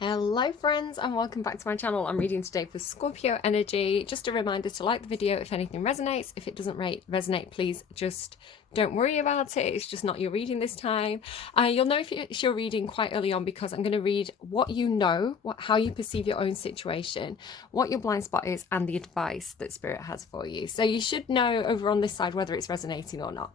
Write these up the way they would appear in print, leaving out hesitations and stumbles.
Hello friends and welcome back to my channel. I'm reading today for Scorpio energy. Just a reminder to like the video if anything resonates. If it doesn't resonate, please just don't worry about it. It's just not your reading this time. You'll know if it's your reading quite early on because I'm going to read what you know, how you perceive your own situation, what your blind spot is, and the advice that Spirit has for you. So you should know over on this side whether it's resonating or not.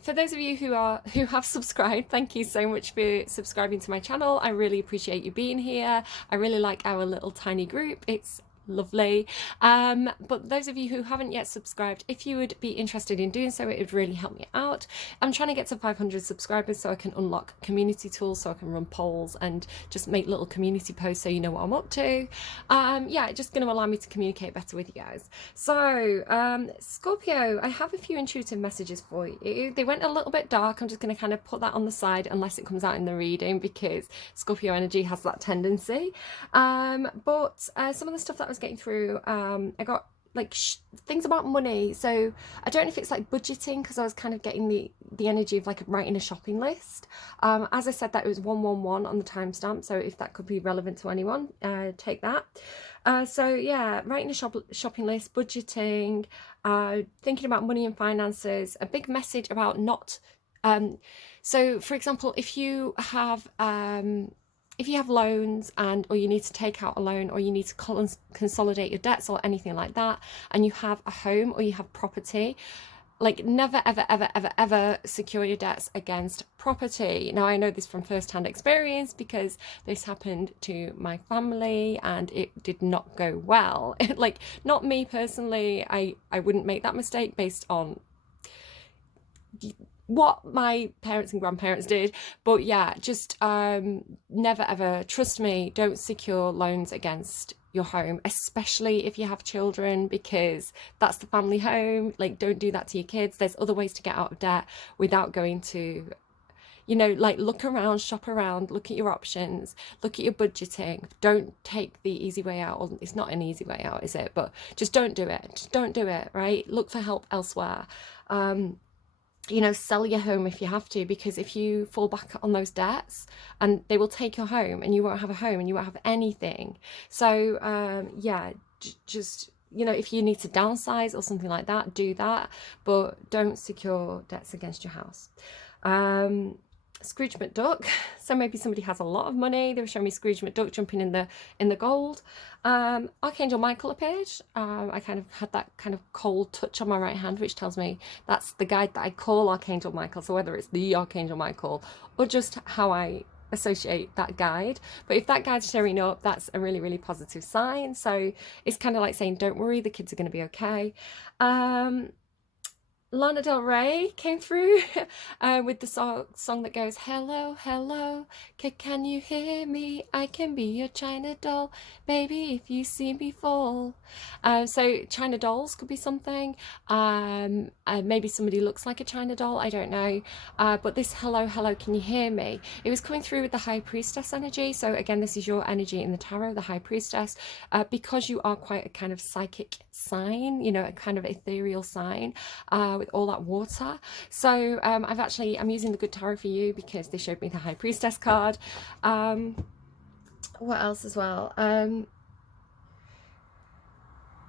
For those of you who have subscribed, thank you so much for subscribing to my channel. I really appreciate you being here. I really like our little tiny group. It's lovely. But those of you who haven't yet subscribed, if you would be interested in doing so, it would really help me out. I'm trying to get to 500 subscribers so I can unlock community tools, so I can run polls and just make little community posts so you know what I'm up to. Yeah, it's just going to allow me to communicate better with you guys. So Scorpio, I have a few intuitive messages for you. They went a little bit dark. I'm just going to kind of put that on the side unless it comes out in the reading because Scorpio energy has that tendency. But some of the stuff that I was getting through, I got like things about money. So I don't know if it's like budgeting because I was kind of getting the energy of like writing a shopping list. As I said, that it was 111 on the timestamp, so if that could be relevant to anyone, take that. So yeah, writing a shopping list, budgeting, thinking about money and finances, a big message about not so for example, if you have loans or you need to take out a loan or you need to consolidate your debts or anything like that, and you have a home or you have property, like never ever secure your debts against property. Now I know this from first-hand experience because this happened to my family and it did not go well. Like, not me personally, I wouldn't make that mistake based on what my parents and grandparents did, but yeah, just never ever, trust me, don't secure loans against your home, especially if you have children, because that's the family home. Like, don't do that to your kids. There's other ways to get out of debt without going to, you know, like, look around, shop around, look at your options, look at your budgeting. Don't take the easy way out. Well, it's not an easy way out, is it? But just don't do it. Just don't do it, right? Look for help elsewhere. You know, sell your home if you have to, because if you fall back on those debts, and they will take your home and you won't have a home and you won't have anything. So yeah, just, you know, if you need to downsize or something like that, do that, but don't secure debts against your house. Scrooge McDuck. So maybe somebody has a lot of money. They were showing me Scrooge McDuck jumping in the gold. Archangel Michael appeared. I kind of had that kind of cold touch on my right hand, which tells me that's the guide that I call Archangel Michael. So whether it's the Archangel Michael or just how I associate that guide, but if that guide's showing up, that's a really positive sign. So it's kind of like saying, don't worry, the kids are going to be okay. Lana Del Rey came through with the song that goes, hello, hello, can you hear me? I can be your China doll, baby, if you see me fall. So China dolls could be something. Maybe somebody looks like a China doll, I don't know. But this hello, hello, can you hear me? It was coming through with the High Priestess energy. So again, this is your energy in the tarot, the High Priestess, because you are quite a kind of psychic sign, you know, a kind of ethereal sign, with all that water. So I'm using the Good Tarot for you because they showed me the High Priestess card. What else as well?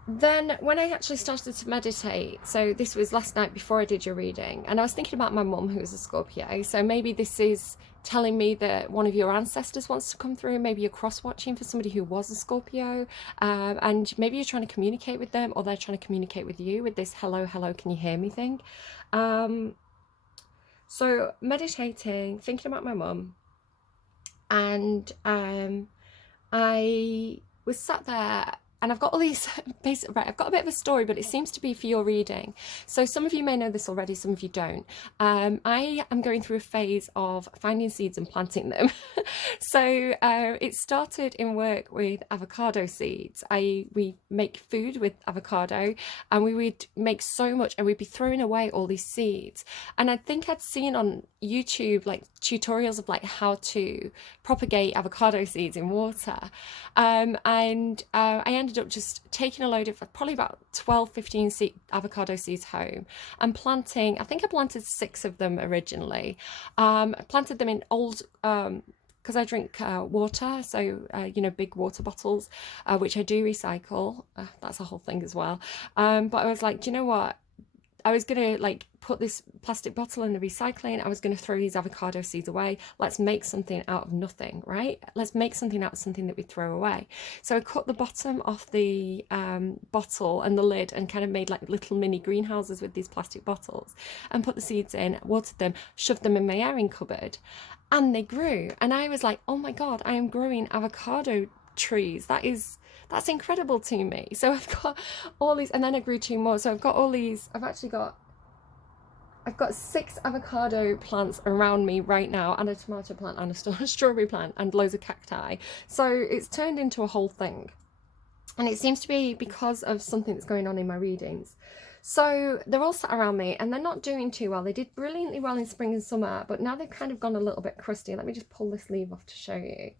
Then when I actually started to meditate, so this was last night before I did your reading, and I was thinking about my mum, who is a Scorpio. So maybe this is telling me that one of your ancestors wants to come through. Maybe you're cross-watching for somebody who was a Scorpio, and maybe you're trying to communicate with them, or they're trying to communicate with you with this hello, hello, can you hear me thing. So meditating, thinking about my mum, and I was sat there, and I've got all these right, I've got a bit of a story, but it seems to be for your reading. So some of you may know this already, some of you don't. I am going through a phase of finding seeds and planting them. So it started in work with avocado seeds. We make food with avocado, and we would make so much, and we'd be throwing away all these seeds. And I think I'd seen on YouTube like tutorials of like how to propagate avocado seeds in water. And I ended up just taking a load of probably about 12-15 avocado seeds home and planting. I think I planted 6 of them originally. I planted them in old because I drink water, so you know, big water bottles, which I do recycle. That's a whole thing as well. But I was like, do you know what? I was gonna like put this plastic bottle in the recycling. I was gonna throw these avocado seeds away. Let's make something out of nothing, right? Let's make something out of something that we throw away. So I cut the bottom off the bottle and the lid and kind of made like little mini greenhouses with these plastic bottles and put the seeds in, watered them, shoved them in my airing cupboard, and they grew. And I was like, oh my God, I am growing avocado trees. That's incredible to me. So I've got all these, and then I grew 2 more. So I've got all these, I've got 6 avocado plants around me right now, and a tomato plant, and a strawberry plant, and loads of cacti. So it's turned into a whole thing. And it seems to be because of something that's going on in my readings. So they're all sat around me, and they're not doing too well. They did brilliantly well in spring and summer, but now they've kind of gone a little bit crusty. Let me just pull this leaf off to show you.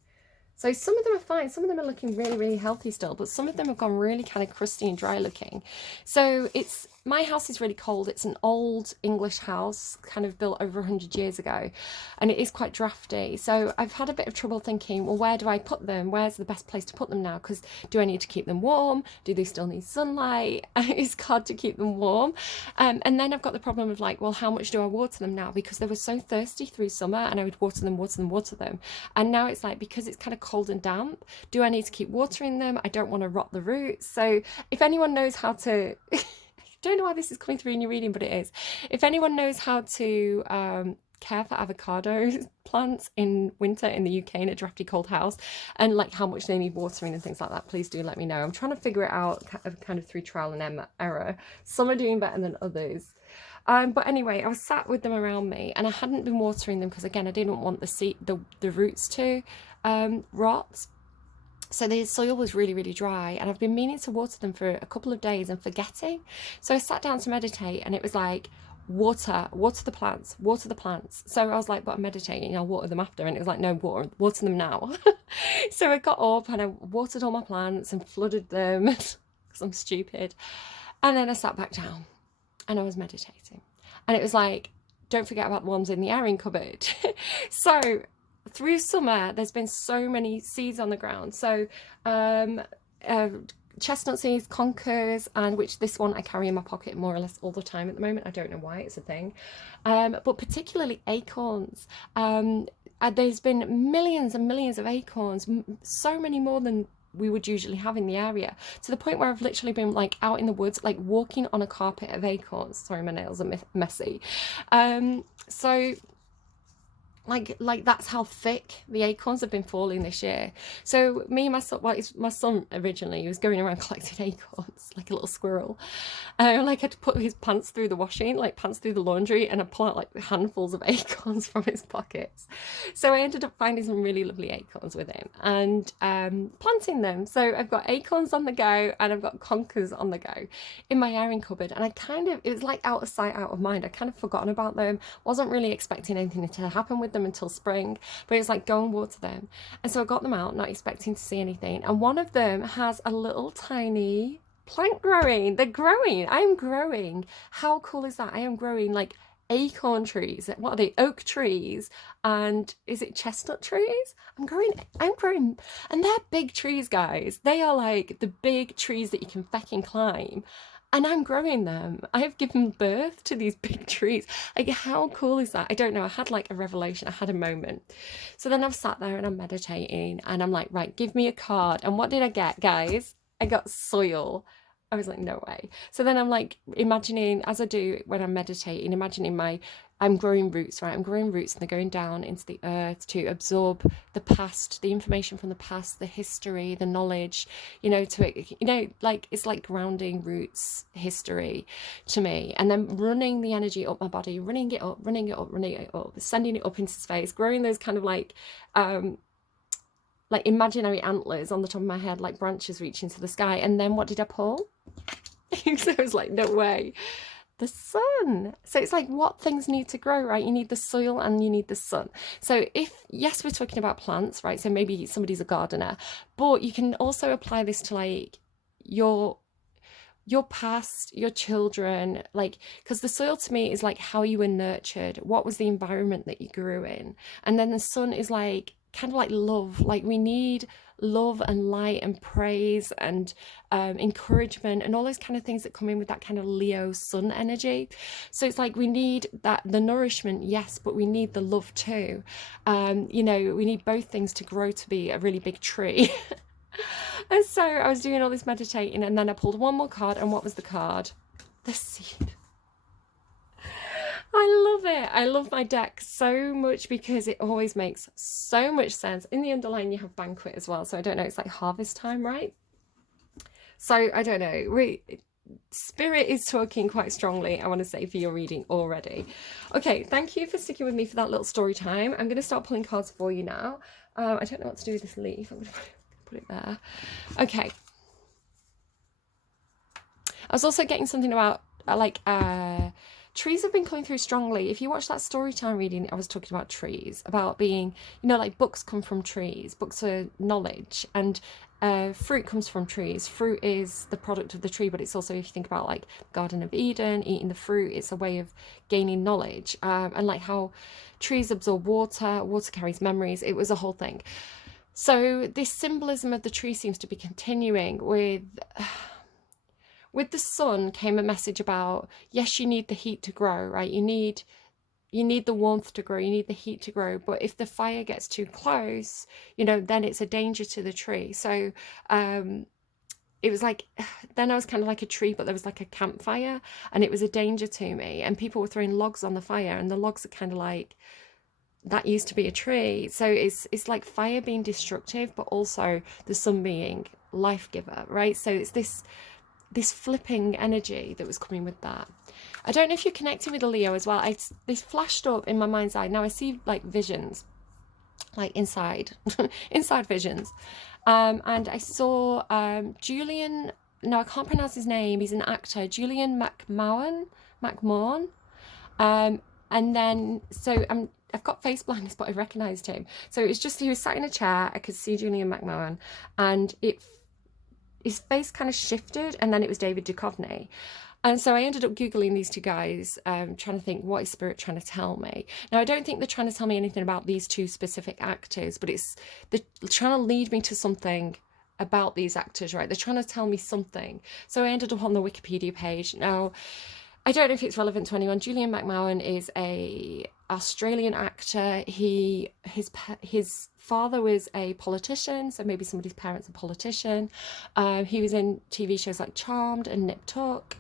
So some of them are fine, some of them are looking really, really healthy still, but some of them have gone really kind of crusty and dry looking. So my house is really cold. It's an old English house, kind of built over 100 years ago, and it is quite drafty. So I've had a bit of trouble thinking, well, where do I put them? Where's the best place to put them now? Because do I need to keep them warm? Do they still need sunlight? It's hard to keep them warm. And then I've got the problem of like, well, how much do I water them now? Because they were so thirsty through summer, and I would water them. And now it's like, because it's kind of cold and damp, do I need to keep watering them? I don't want to rot the roots. So if anyone knows how to don't know why this is coming through in your reading, but it is. If anyone knows how to care for avocado plants in winter in the UK in a drafty cold house, and like how much they need watering and things like that, please do let me know. I'm trying to figure it out kind of through trial and error. Some are doing better than others. But anyway, I was sat with them around me, and I hadn't been watering them because, again, I didn't want the roots to rot. So the soil was really, really dry, and I've been meaning to water them for a couple of days and forgetting. So I sat down to meditate, and it was like, water the plants. So I was like, but I'm meditating, I'll water them after. And it was like, no, water them now. So I got up and I watered all my plants and flooded them because I'm stupid. And then I sat back down and I was meditating. And it was like, don't forget about the ones in the airing cupboard. So through summer, there's been so many seeds on the ground. So chestnut seeds, conkers, and which this one I carry in my pocket more or less all the time at the moment. I don't know why, it's a thing. But particularly acorns. There's been millions and millions of acorns, so many more than we would usually have in the area, to the point where I've literally been like out in the woods, like walking on a carpet of acorns. Sorry, my nails are messy. So like that's how thick the acorns have been falling this year. So me and my son, well, it's my son originally, he was going around collecting acorns like a little squirrel. Like I had to put his pants through the washing, like pants through the laundry, and I pull out like handfuls of acorns from his pockets. So I ended up finding some really lovely acorns with him and planting them. So I've got acorns on the go, and I've got conkers on the go in my airing cupboard. And it was like out of sight, out of mind. I kind of forgotten about them. Wasn't really expecting anything to happen with them until spring, but it's like, go and water them. And so I got them out, not expecting to see anything, and one of them has a little tiny plant growing. They're growing. I'm growing. How cool is that? I am growing like acorn trees. What are they? Oak trees, and is it chestnut trees? I'm growing, and they're big trees, guys. They are like the big trees that you can fecking climb. And I'm growing them. I have given birth to these big trees. Like, how cool is that? I don't know. I had like a revelation. I had a moment. So then I've sat there and I'm meditating, and I'm like, right, give me a card. And what did I get, guys? I got soil. I was like, no way. So then I'm like imagining, as I do when I'm meditating, I'm growing roots, right? I'm growing roots, and they're going down into the earth to absorb the past, the information from the past, the history, the knowledge, like it's like grounding roots history to me, and then running the energy up my body, running it up, sending it up into space, growing those kind of like imaginary antlers on the top of my head, like branches reaching to the sky. And then what did I pull? So I was like, no way. The sun. So it's like, what things need to grow, right? You need the soil and you need the sun. So yes, we're talking about plants, right? So maybe somebody's a gardener, but you can also apply this to like your past, your children, like, because the soil to me is like how you were nurtured, what was the environment that you grew in, and then the sun is like kind of like love. Like we need love and light and praise and encouragement and all those kind of things that come in with that kind of Leo sun energy. So it's like we need that, the nourishment, yes, but we need the love too. You know, we need both things to grow to be a really big tree. And so I was doing all this meditating, and then I pulled one more card, and what was the card? The Seed. I love it. I love my deck so much because it always makes so much sense. In the underline you have Banquet as well, so I don't know, it's like harvest time, right? So I don't know, Spirit is talking quite strongly, I want to say, for your reading already. Okay, thank you for sticking with me for that little story time. I'm going to start pulling cards for you now. I don't know what to do with this leaf. I'm going to put it there. Okay. I was also getting something about trees have been coming through strongly. If you watch that story time reading, I was talking about trees, about being, you know, like books come from trees, books are knowledge, and fruit comes from trees. Fruit is the product of the tree, but it's also, if you think about like Garden of Eden, eating the fruit, it's a way of gaining knowledge. And like how trees absorb water, water carries memories. It was a whole thing. So this symbolism of the tree seems to be continuing with the sun came a message about, yes, you need the heat to grow, right? You need the warmth to grow, you need the heat to grow, but if the fire gets too close, you know, then it's a danger to the tree. So it was like, then I was kind of like a tree, but there was like a campfire, and it was a danger to me, and people were throwing logs on the fire, and the logs are kind of like, that used to be a tree. So it's like fire being destructive, but also the sun being life giver, right? So it's this flipping energy that was coming with that. I don't know if you're connecting with a Leo as well. This flashed up in my mind's eye. Now I see like visions, like inside visions. And I saw Julian, no, I can't pronounce his name. He's an actor, Julian McMahon. And then, so I've got face blindness, but I recognised him. So it was just, he was sat in a chair. I could see Julian McMahon, and his face kind of shifted, and then it was David Duchovny. And so I ended up Googling these two guys, trying to think, what is Spirit trying to tell me? Now, I don't think they're trying to tell me anything about these two specific actors, but they're trying to lead me to something about these actors, right? They're trying to tell me something. So I ended up on the Wikipedia page. Now, I don't know if it's relevant to anyone. Julian McMahon is a Australian actor. His father was a politician, so maybe somebody's parents a politician. He was in TV shows like Charmed and Nip Tuck.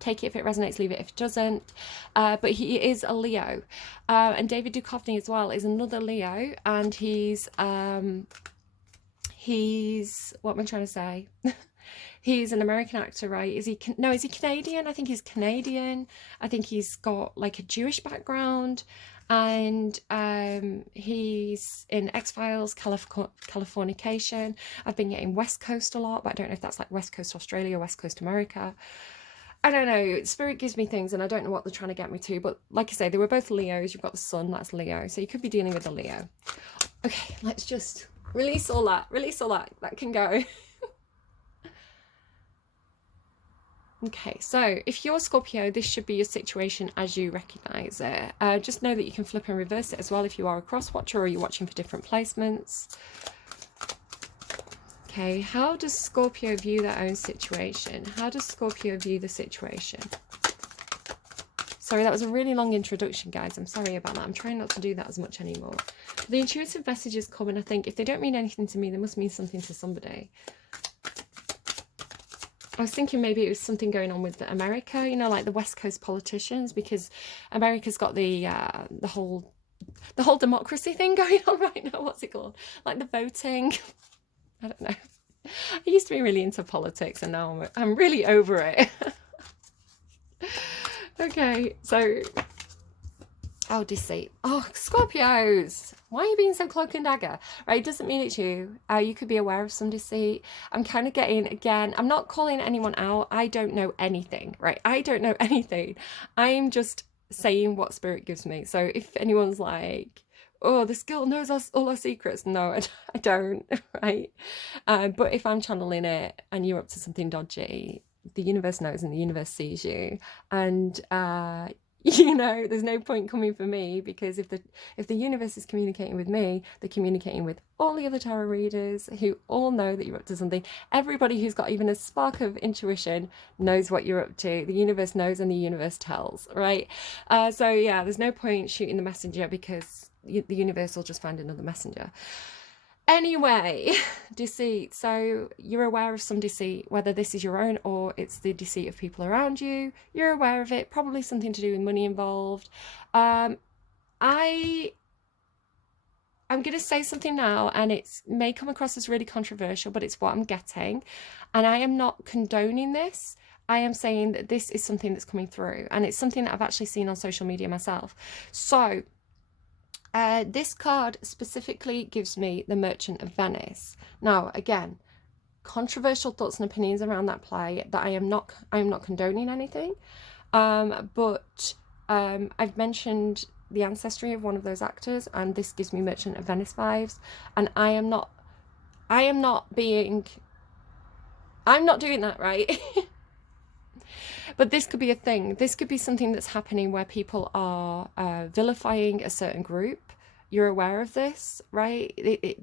Take it if it resonates, leave it if it doesn't. But he is a Leo. And David Duchovny as well is another Leo, and he's what am I trying to say? He's an American actor, right? Is he Canadian? I think he's Canadian. I think he's got like a Jewish background, and he's in X-Files, Californication. I've been getting West Coast a lot, but I don't know if that's like West Coast Australia, West Coast America. I don't know. Spirit gives me things, and I don't know what they're trying to get me to. But like I say, they were both Leos. You've got the sun, that's Leo. So you could be dealing with a Leo. Okay, let's just release all that. Release all that. That can go. Okay, so if you're Scorpio, this should be your situation as you recognize it. Just know that you can flip and reverse it as well if you are a cross watcher or you're watching for different placements. Okay, how does Scorpio view their own situation? How does Scorpio view the situation? Sorry, that was a really long introduction, guys. I'm sorry about that. I'm trying not to do that as much anymore. The intuitive messages come, and I think if they don't mean anything to me, they must mean something to somebody. I was thinking maybe it was something going on with America, you know, like the West Coast politicians, because America's got the whole democracy thing going on right now. What's it called? Like the voting. I don't know. I used to be really into politics, and now I'm really over it. Okay, so deceit. Oh, Scorpios, why are you being so cloak and dagger? Right, it doesn't mean it's you. You could be aware of some deceit. I'm kind of getting, again, I'm not calling anyone out. I don't know anything, right? I don't know anything. I'm just saying what Spirit gives me. So if anyone's like, oh, this girl knows all our secrets, no, I don't, right? But if I'm channeling it and you're up to something dodgy, the universe knows and the universe sees you. And You know, there's no point coming for me, because if the universe is communicating with me, they're communicating with all the other tarot readers who all know that you're up to something. Everybody who's got even a spark of intuition knows what you're up to. The universe knows and the universe tells, right? So yeah, there's no point shooting the messenger, because the universe will just find another messenger. Anyway, deceit. So you're aware of some deceit, whether this is your own or it's the deceit of people around you. You're aware of it, probably something to do with money involved. I'm going to say something now, and it may come across as really controversial, but it's what I'm getting. And I am not condoning this. I am saying that this is something that's coming through, and it's something that I've actually seen on social media myself. So this card specifically gives me the Merchant of Venice. Now, again, controversial thoughts and opinions around that play, that I am not condoning anything. But I've mentioned the ancestry of one of those actors, and this gives me Merchant of Venice vibes. And I'm not doing that, right? But this could be a thing. This could be something that's happening where people are vilifying a certain group. You're aware of this, right?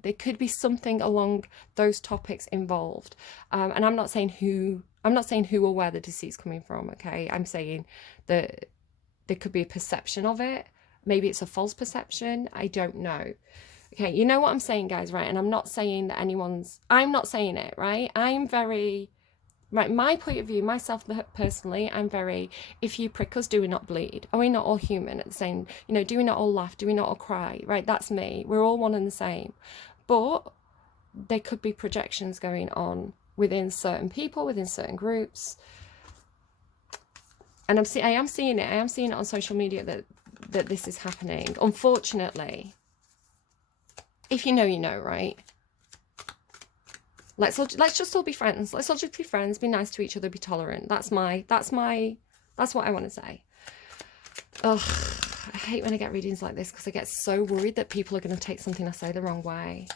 There could be something along those topics involved. And I'm not saying who or where the deceit's coming from, okay? I'm saying that there could be a perception of it. Maybe it's a false perception. I don't know. Okay, you know what I'm saying, guys, right? And I'm not saying that I'm not saying it, right? Right, my point of view, myself personally, I'm very, if you prick us, do we not bleed? Are we not all human at the same, do we not all laugh? Do we not all cry? Right, that's me. We're all one and the same. But there could be projections going on within certain people, within certain groups. And I am seeing it on social media that this is happening. Unfortunately, if you know, you know, right? Let's just all be friends. Let's all just be friends, be nice to each other, be tolerant. That's what I want to say. Ugh, I hate when I get readings like this, because I get so worried that people are going to take something I say the wrong way.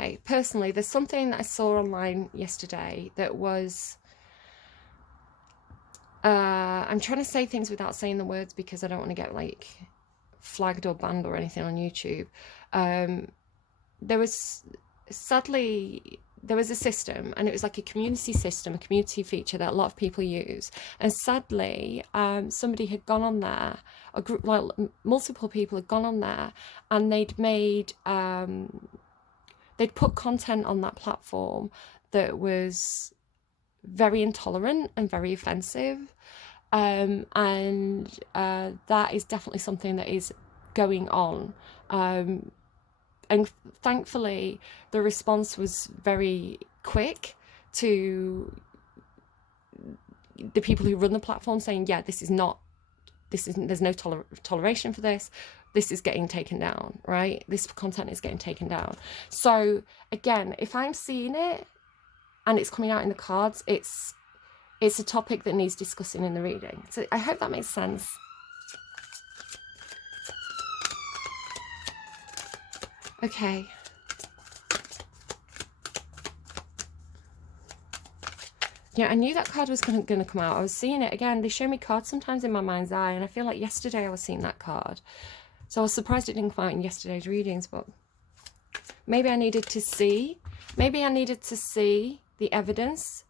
Okay, personally, there's something that I saw online yesterday that was... I'm trying to say things without saying the words, because I don't want to get like flagged or banned or anything on YouTube. There was a system, and it was like a community system, a community feature that a lot of people use. And sadly, somebody had gone on there, a group, like multiple people had gone on there, and they'd put content on that platform that was very intolerant and very offensive. And that is definitely something that is going on. And thankfully, the response was very quick to the people who run the platform, saying, yeah, there's no toleration for this. This is getting taken down, right? This content is getting taken down. So again, if I'm seeing it and it's coming out in the cards, it's a topic that needs discussing in the reading. So I hope that makes sense. Okay. Yeah, I knew that card was going to come out. I was seeing it again. They show me cards sometimes in my mind's eye, and I feel like yesterday I was seeing that card. So I was surprised it didn't come out in yesterday's readings, but maybe I needed to see. Maybe I needed to see the evidence,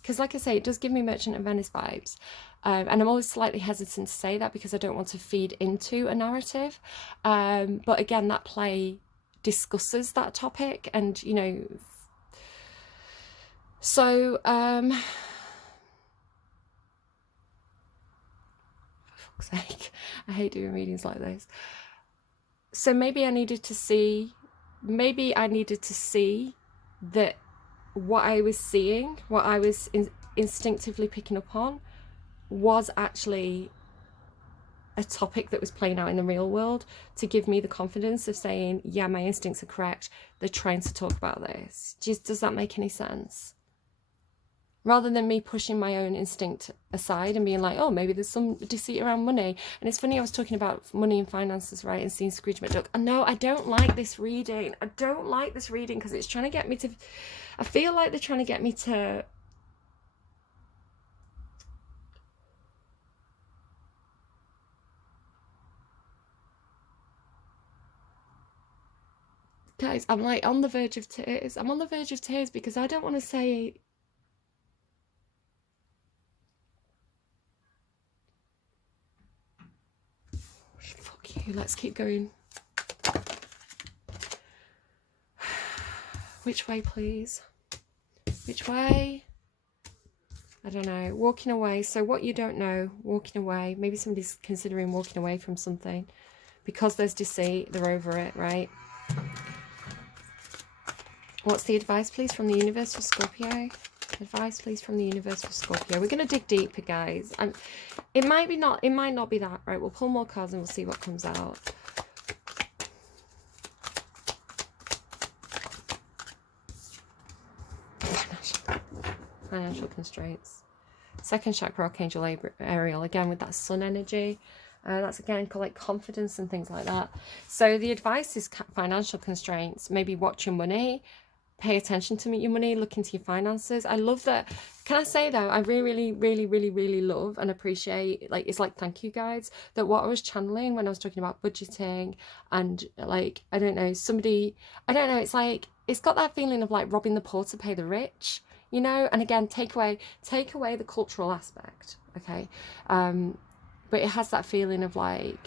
because like I say, it does give me Merchant of Venice vibes. And I'm always slightly hesitant to say that, because I don't want to feed into a narrative. But again, that play discusses that topic, and so for fuck's sake, I hate doing readings like this. So maybe I needed to see that what I was seeing, what I was instinctively picking up on, was actually a topic that was playing out in the real world, to give me the confidence of saying, yeah, my instincts are correct. They're trying to talk about this. Does that make any sense? rather than me pushing my own instinct aside and being like, oh, maybe there's some deceit around money. And it's funny, I was talking about money and finances, right, and seeing Scrooge McDuck. And no, I don't like this reading. I don't like this reading because it's trying to get me to, I feel like they're trying to get me to, guys, I'm like on the verge of tears. I'm on the verge of tears because I don't want to say, fuck you, let's keep going. Which way, please? Which way? I don't know. Walking away. So what you don't know, walking away. Maybe somebody's considering walking away from something. Because there's deceit, they're over it, right? What's the advice, please, from the universe for Scorpio? Advice, please, from the universe for Scorpio. We're going to dig deeper, guys. It might not be that, right? We'll pull more cards and we'll see what comes out. Financial constraints. Second chakra, Archangel Ariel, again with that sun energy. That's again like confidence and things like that. So the advice is financial constraints. Maybe watch your money, pay attention to your money, look into your finances. I love that. Can I say though, I really love and appreciate, like, it's like, thank you guys, that what I was channeling when I was talking about budgeting and like, I don't know, somebody, I don't know, it's like, it's got that feeling of like robbing the poor to pay the rich, you know. And again, take away the cultural aspect, okay, but it has that feeling of like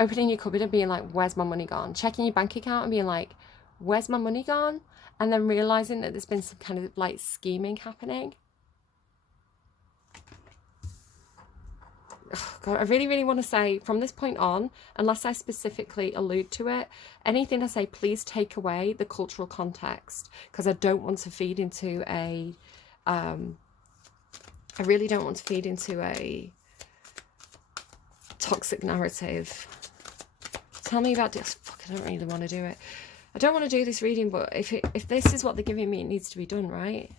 opening your cupboard and being like, where's my money gone? Checking your bank account and being like, where's my money gone? And then realizing that there's been some kind of like scheming happening. Oh God, I really want to say from this point on, unless I specifically allude to it, anything I say, please take away the cultural context, because I don't want to feed into a, I really don't want to feed into a toxic narrative. Tell me about this. Fuck, I don't really want to do it. I don't want to do this reading, but if this is what they're giving me, it needs to be done, right?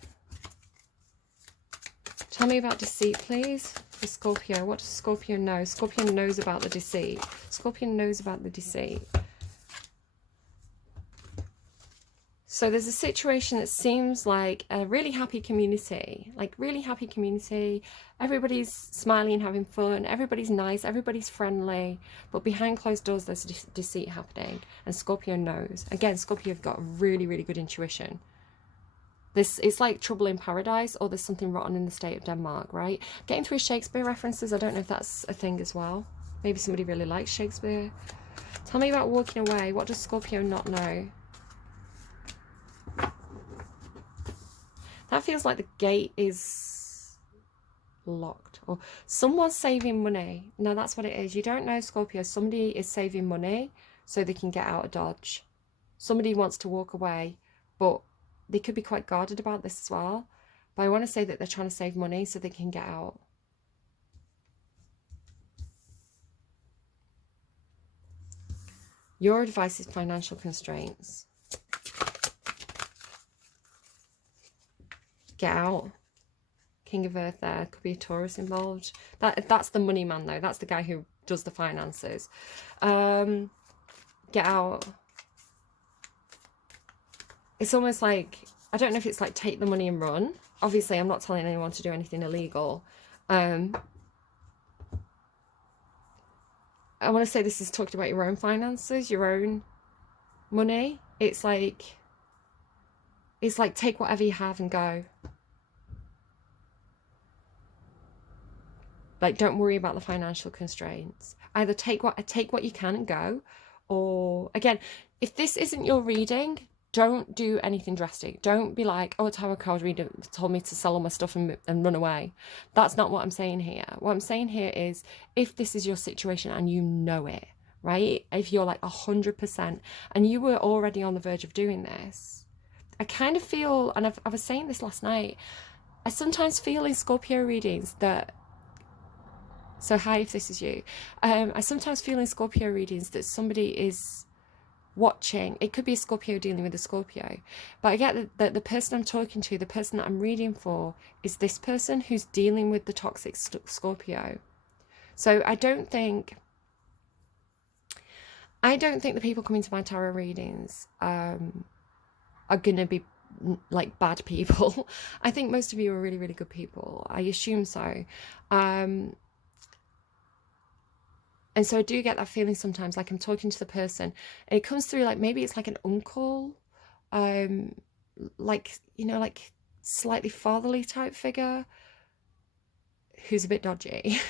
Tell me about deceit, please, for Scorpio. What does Scorpio know? Scorpio knows about the deceit. Scorpio knows about the deceit. So there's a situation that seems like a really happy community, Everybody's smiling and having fun. Everybody's nice. Everybody's friendly. But behind closed doors, there's deceit happening. And Scorpio knows. Again, Scorpio have got really good intuition. It's like Trouble in Paradise, or There's Something Rotten in the State of Denmark, right? Getting through Shakespeare references, I don't know if that's a thing as well. Maybe somebody really likes Shakespeare. Tell me about walking away. What does Scorpio not know? That feels like the gate is locked, or someone's saving money. No, that's what it is. You don't know, Scorpio. Somebody is saving money so they can get out of Dodge. Somebody wants to walk away, but they could be quite guarded about this as well. But I want to say that they're trying to save money so they can get out. Your advice is financial constraints. Get out. King of Earth there. Could be a Taurus involved. That's the money man though. That's the guy who does the finances. Get out. It's almost like, I don't know if it's like take the money and run. Obviously, I'm not telling anyone to do anything illegal. I want to say this is talking about your own finances, your own money. It's like take whatever you have and go. Like, don't worry about the financial constraints. Either take what you can and go, or again, if this isn't your reading, don't do anything drastic. Don't be like, oh, a tarot card reader told me to sell all my stuff and run away. That's not what I'm saying here. What I'm saying here is, if this is your situation and you know it, right? If you're like 100% and you were already on the verge of doing this, I kind of feel, and I was saying this last night, I sometimes feel in Scorpio readings that, so hi if this is you, I sometimes feel in Scorpio readings that somebody is watching. It could be a Scorpio dealing with a Scorpio, but I get that the person I'm talking to, the person that I'm reading for, is this person who's dealing with the toxic Scorpio. So I don't think the people coming to my tarot readings are going to be like bad people. I think most of you are really, really good people. I assume so. And so I do get that feeling sometimes, like I'm talking to the person and it comes through like maybe it's like an uncle, like, you know, like slightly fatherly type figure who's a bit dodgy.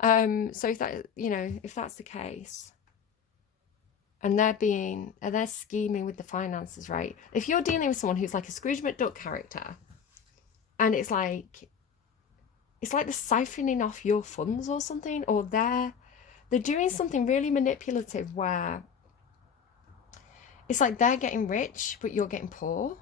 So if that, you know, if that's the case, and they're scheming with the finances, right? If you're dealing with someone who's like a Scrooge McDuck character, and it's like they're siphoning off your funds or something, or they're doing something really manipulative where it's like they're getting rich, but you're getting poor.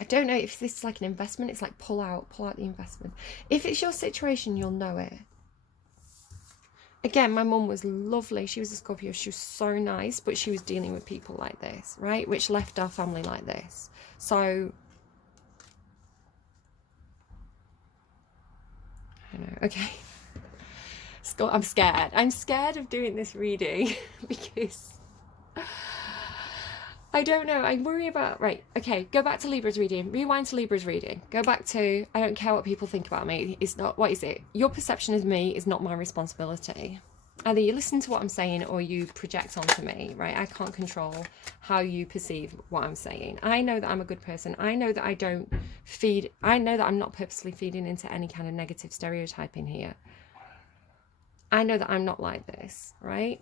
I don't know if this is like an investment. It's like pull out the investment. If it's your situation, you'll know it. Again, my mum was lovely. She was a Scorpio. She was so nice, but she was dealing with people like this, right? Which left our family like this. So, I don't know. Okay. I'm scared. I'm scared of doing this reading because I don't know. I worry about, right, okay, go back to Libra's reading. Rewind to Libra's reading. Go back to, I don't care what people think about me. It's not, what is it? Your perception of me is not my responsibility. Either you listen to what I'm saying or you project onto me, right? I can't control how you perceive what I'm saying. I know that I'm a good person. I know that I know that I'm not purposely feeding into any kind of negative stereotyping here. I know that I'm not like this, right?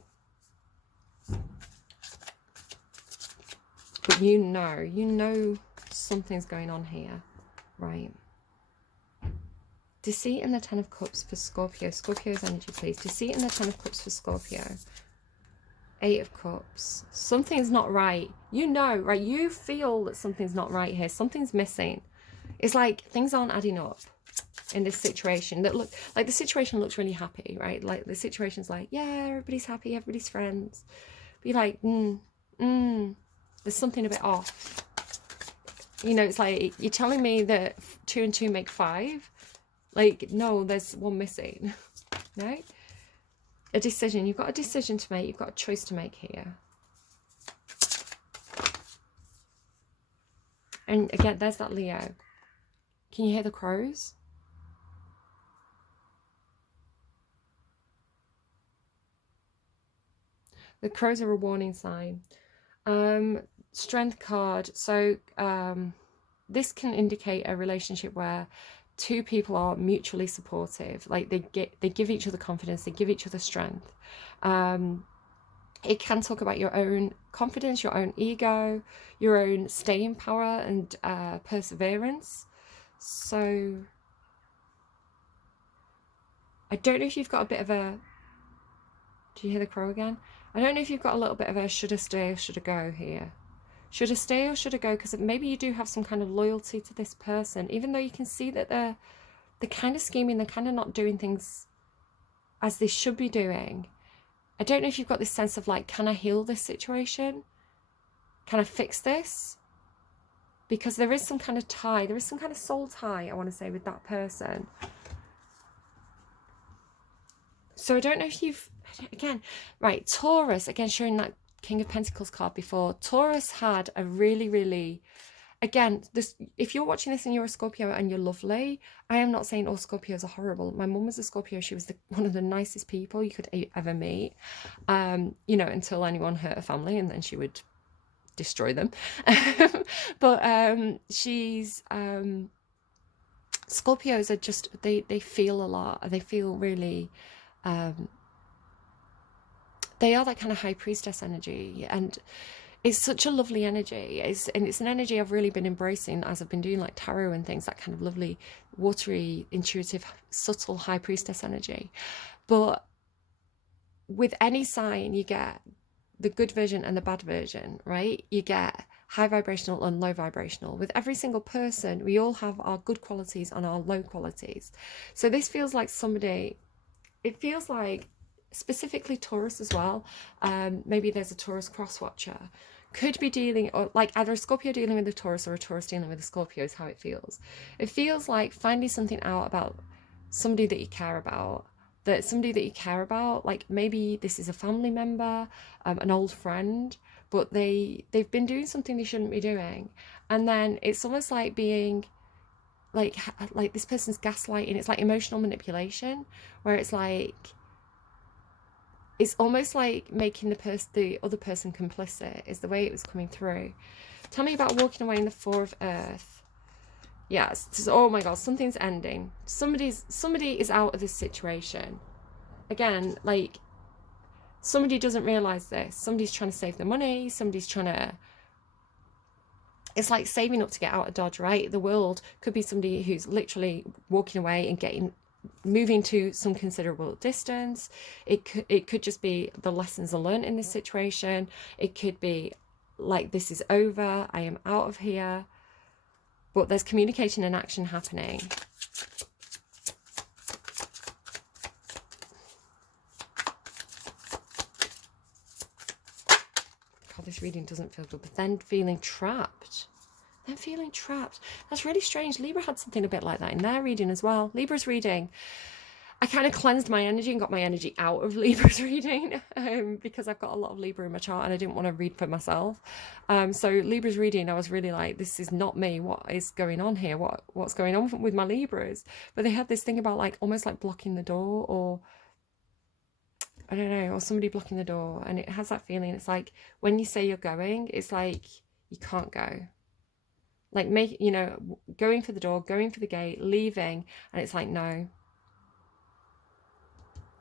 But you know something's going on here, right? Deceit and the Ten of Cups for Scorpio. Scorpio's energy, please. Deceit and the Ten of Cups for Scorpio. Eight of Cups. Something's not right. You know, right? You feel that something's not right here. Something's missing. It's like things aren't adding up in this situation. That look like the situation looks really happy, right? Like the situation's like, yeah, everybody's happy, everybody's friends. Be like, there's something a bit off. You know, it's like you're telling me that 2 and 2 make 5. Like, no, there's one missing. No? A decision. You've got a decision to make. You've got a choice to make here. And again, there's that Leo. Can you hear the crows? The crows are a warning sign. Strength card. So this can indicate a relationship where two people are mutually supportive. Like they give each other confidence. They give each other strength. It can talk about your own confidence, your own ego, your own staying power and perseverance. So I don't know if you've got a bit of a... Do you hear the crow again? I don't know if you've got a little bit of a should I stay or should I go here. Should I stay or should I go? Because maybe you do have some kind of loyalty to this person, even though you can see that they're kind of scheming, they're kind of not doing things as they should be doing. I don't know if you've got this sense of like, can I heal this situation? Can I fix this? Because there is some kind of tie, there is some kind of soul tie, I want to say, with that person. So I don't know if you've, again, right, Taurus, again, showing that King of Pentacles card before. Taurus had a really, really, again, this, if you're watching this and you're a Scorpio and you're lovely, I am not saying all Scorpios are horrible. My mum was a Scorpio. She was one of the nicest people you could ever meet, you know, until anyone hurt her family, and then she would destroy them. But she's... Scorpios are just, they feel a lot. They feel really... they are that kind of high priestess energy, and it's such a lovely energy. And it's an energy I've really been embracing as I've been doing like tarot and things, that kind of lovely, watery, intuitive, subtle high priestess energy. But with any sign, you get the good version and the bad version, right? You get high vibrational and low vibrational. With every single person, we all have our good qualities and our low qualities. So this feels like somebody, it feels like specifically Taurus as well. Maybe there's a Taurus cross watcher. Could be dealing, or like either a Scorpio dealing with a Taurus or a Taurus dealing with a Scorpio is how it feels. It feels like finding something out about somebody that you care about. That somebody that you care about, like maybe this is a family member, an old friend, but they've been doing something they shouldn't be doing. And then it's almost like being like this person's gaslighting. It's like emotional manipulation, where it's like, it's almost like making the other person complicit is the way it was coming through. Tell me about walking away in the Four of Earth. Yes, oh my god, something's ending. Somebody is out of this situation. Again, like, somebody doesn't realize this. Somebody's trying to save the money. Somebody's trying to, it's like saving up to get out of Dodge, right? The world could be somebody who's literally walking away and moving to some considerable distance. It could just be the lessons learned in this situation. It could be like, this is over, I am out of here. But there's communication and action happening. God, this reading doesn't feel good. But then feeling trapped. That's really strange. Libra had something a bit like that in their reading as well. Libra's reading, I kind of cleansed my energy and got my energy out of Libra's reading, because I've got a lot of Libra in my chart and I didn't want to read for myself. So Libra's reading, I was really like, this is not me. What is going on here? What's going on with my Libras? But they had this thing about like almost like blocking the door, or I don't know, or somebody blocking the door. And it has that feeling. It's like when you say you're going, it's like you can't go. Like, going for the door, going for the gate, leaving, and it's like, no.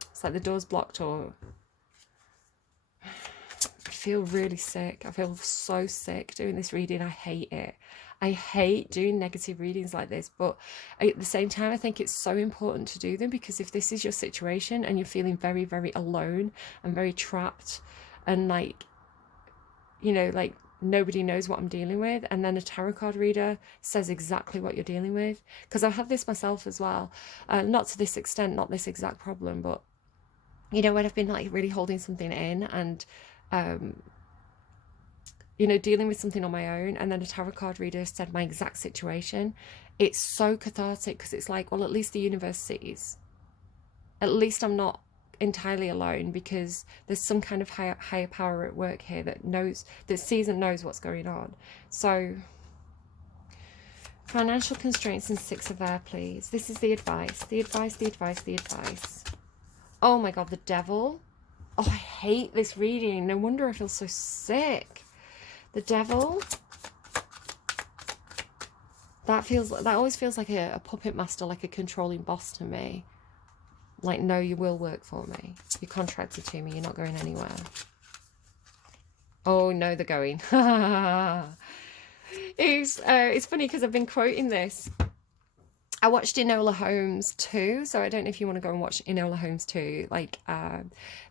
It's like the door's blocked, or I feel really sick. I feel so sick doing this reading. I hate it. I hate doing negative readings like this, but at the same time, I think it's so important to do them, because if this is your situation and you're feeling very, very alone and very trapped, and like, like, nobody knows what I'm dealing with, and then a tarot card reader says exactly what you're dealing with, because I've had this myself as well, not to this extent, not this exact problem, but when I've been like really holding something in and dealing with something on my own, and then a tarot card reader said my exact situation. It's so cathartic, because it's like, well, at least the universe sees, at least I'm not entirely alone, because there's some kind of higher power at work here that sees and knows what's going on. So financial constraints and Six of Air, please. This is the advice. Oh my god, the Devil. Oh, I hate this reading. No wonder I feel so sick. The Devil. That always feels like a puppet master, like a controlling boss to me. Like, no, you will work for me. You're contracted to me. You're not going anywhere. Oh, no, they're going. It's funny, because I've been quoting this. I watched Enola Holmes too, so I don't know if you want to go and watch Enola Holmes too. Like,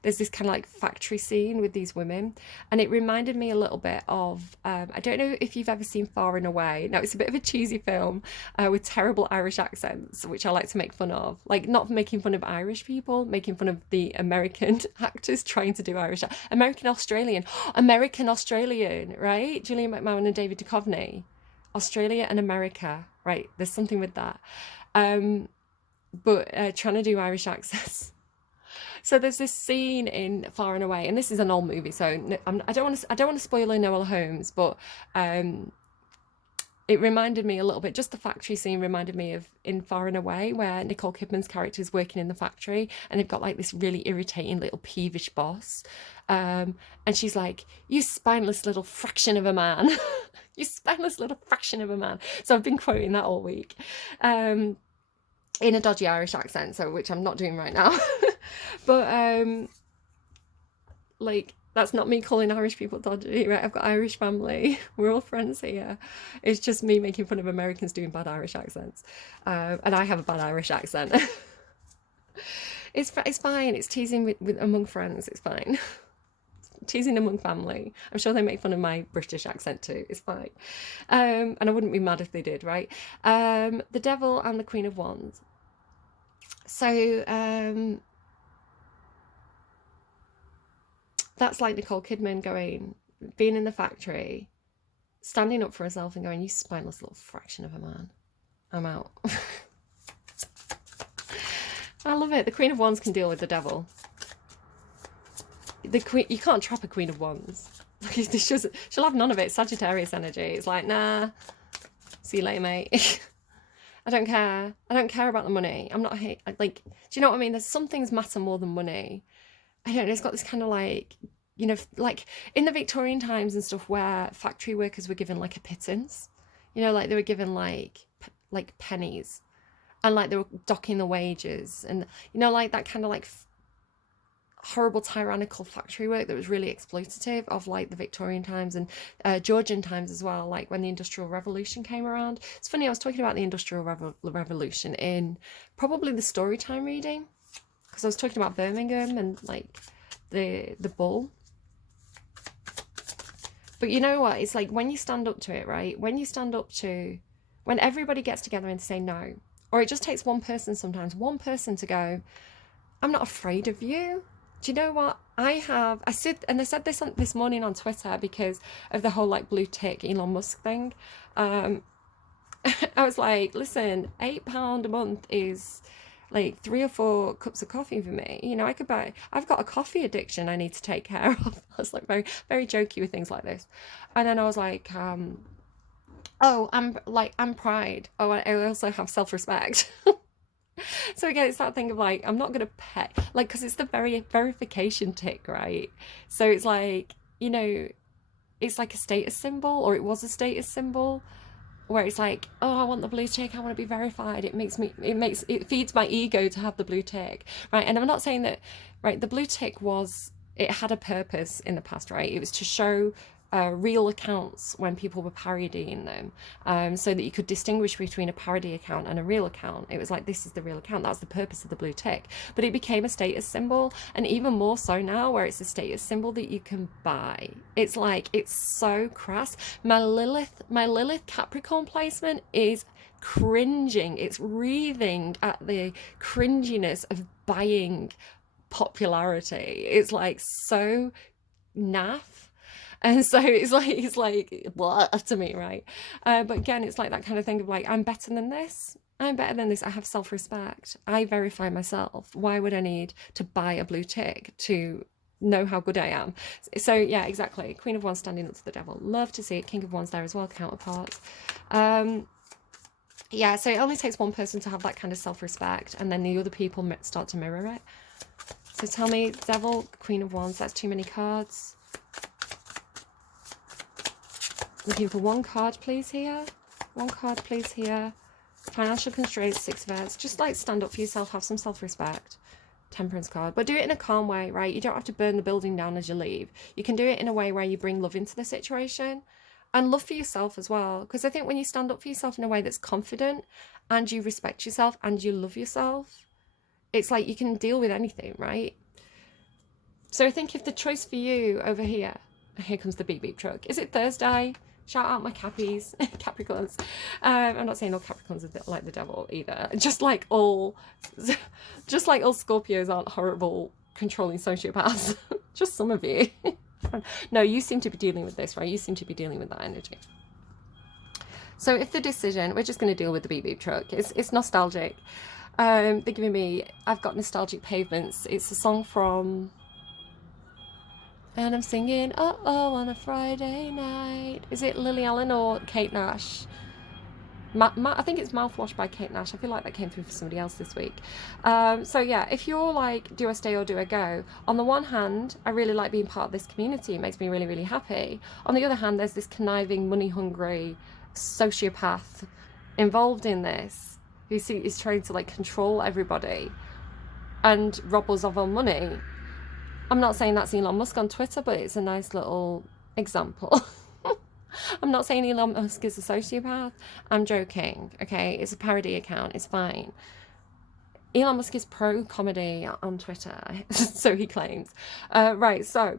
there's this kind of like factory scene with these women, and it reminded me a little bit of, I don't know if you've ever seen Far and Away. Now, it's a bit of a cheesy film with terrible Irish accents, which I like to make fun of. Like, not making fun of Irish people, making fun of the American actors trying to do Irish, American Australian, right? Julian McMahon and David Duchovny. Australia and America, right? There's something with that. But trying to do Irish accents. So there's this scene in Far and Away, and this is an old movie, so I don't want to spoil Enola Holmes, but it reminded me a little bit, just the factory scene reminded me of in Far and Away, where Nicole Kidman's character is working in the factory, and they've got like this really irritating little peevish boss, and she's like, you spineless little fraction of a man. You spineless little fraction of a man. So I've been quoting that all week, in a dodgy Irish accent, so which I'm not doing right now. But like, that's not me calling Irish people dodgy, right? I've got Irish family. We're all friends here. It's just me making fun of Americans doing bad Irish accents. And I have a bad Irish accent. It's fine. It's teasing with among friends. It's fine. Teasing among family. I'm sure they make fun of my British accent too. It's fine. And I wouldn't be mad if they did, right? The Devil and the Queen of Wands. So That's like Nicole Kidman being in the factory, standing up for herself and going, you spineless little fraction of a man, I'm out. I love it. The Queen of Wands can deal with the devil. The queen, you can't trap a Queen of Wands. She'll have none of it. Sagittarius energy. It's like, nah, see you later, mate. I don't care. I don't care about the money. I'm not like, do you know what I mean? There's some things matter more than money. I don't know. It's got this kind of like, you know, like in the Victorian times and stuff where factory workers were given like a pittance, you know, like they were given like pennies, and like they were docking the wages, and, you know, like that kind of like horrible tyrannical factory work that was really exploitative of like the Victorian times and Georgian times as well, like when the Industrial Revolution came around. It's funny, I was talking about the Industrial Revolution in probably the Storytime reading, because I was talking about Birmingham and like the bull. But you know what, it's like when you stand up to it, right, when everybody gets together and say no, or it just takes one person sometimes, one person to go, I'm not afraid of you. Do you know what? I said this morning on Twitter because of the whole like blue tick Elon Musk thing. I was like, listen, £8 a month is like 3 or 4 cups of coffee for me. You know, I've got a coffee addiction I need to take care of. I was like very, very jokey with things like this. And then I was like, oh, I'm pride. Oh, I also have self-respect. So again, it's that thing of like, I'm not going to pay, like, because it's the verification tick, right? So it's like, you know, it's like a status symbol, or it was a status symbol, where it's like, oh, I want the blue tick, I want to be verified. It feeds my ego to have the blue tick, right? And I'm not saying that, right, the blue tick it had a purpose in the past, right? It was to show real accounts when people were parodying them, so that you could distinguish between a parody account and a real account. It was like, this is the real account. That's the purpose of the blue tick. But it became a status symbol, and even more so now, where it's a status symbol that you can buy. It's like, it's so crass. My Lilith Capricorn placement is cringing. It's wreathing at the cringiness of buying popularity. It's like so naff. And so it's like blah to me, right? But again, it's like that kind of thing of like, I'm better than this. I'm better than this. I have self-respect. I verify myself. Why would I need to buy a blue tick to know how good I am? So yeah, exactly. Queen of Wands standing up to the devil. Love to see it. King of Wands there as well, counterparts. Yeah, so it only takes one person to have that kind of self-respect, and then the other people start to mirror it. So tell me, devil, Queen of Wands, that's too many cards. Looking for one card, please, here. One card, please, here. Financial constraints, 6 of Wands. Just like stand up for yourself, have some self-respect. Temperance card. But do it in a calm way, right? You don't have to burn the building down as you leave. You can do it in a way where you bring love into the situation. And love for yourself as well. Because I think when you stand up for yourself in a way that's confident, and you respect yourself, and you love yourself, it's like you can deal with anything, right? So I think if the choice for you over here comes the beep beep truck. Is it Thursday? Shout out my Cappies, Capricorns. I'm not saying all Capricorns are like the devil either. Just like all Scorpios aren't horrible, controlling sociopaths. Just some of you. No, you seem to be dealing with this, right? You seem to be dealing with that energy. So if the decision, we're just going to deal with the beep beep truck. It's nostalgic. They're giving me, I've got nostalgic pavements. It's a song from, and I'm singing, uh-oh, on a Friday night. Is it Lily Allen or Kate Nash? I think it's Mouthwash by Kate Nash. I feel like that came through for somebody else this week. So yeah, if you're like, do I stay or do I go? On the one hand, I really like being part of this community. It makes me really, really happy. On the other hand, there's this conniving, money-hungry sociopath involved in this who is trying to like control everybody and rob us of our money. I'm not saying that's Elon Musk on Twitter, but it's a nice little example. I'm not saying Elon Musk is a sociopath. I'm joking, okay? It's a parody account. It's fine. Elon Musk is pro-comedy on Twitter, so he claims. Right, so,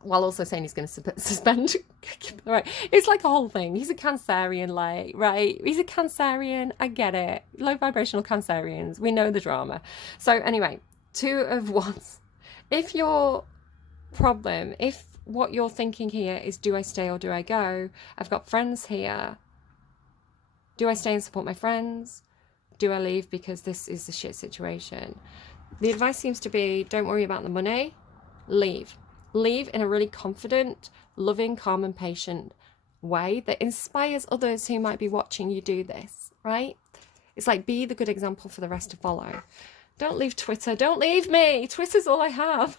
while also saying he's going to suspend... right, it's like a whole thing. He's a Cancerian, like, right? He's a Cancerian. I get it. Low vibrational Cancerians. We know the drama. So, anyway, 2 of Wands. If you're problem. If what you're thinking here is, do I stay or do I go? I've got friends here. Do I stay and support my friends? Do I leave because this is a shit situation? The advice seems to be, don't worry about the money, leave. Leave in a really confident, loving, calm and patient way that inspires others who might be watching you do this, right? It's like, be the good example for the rest to follow. Don't leave Twitter. Don't leave me. Twitter's all I have.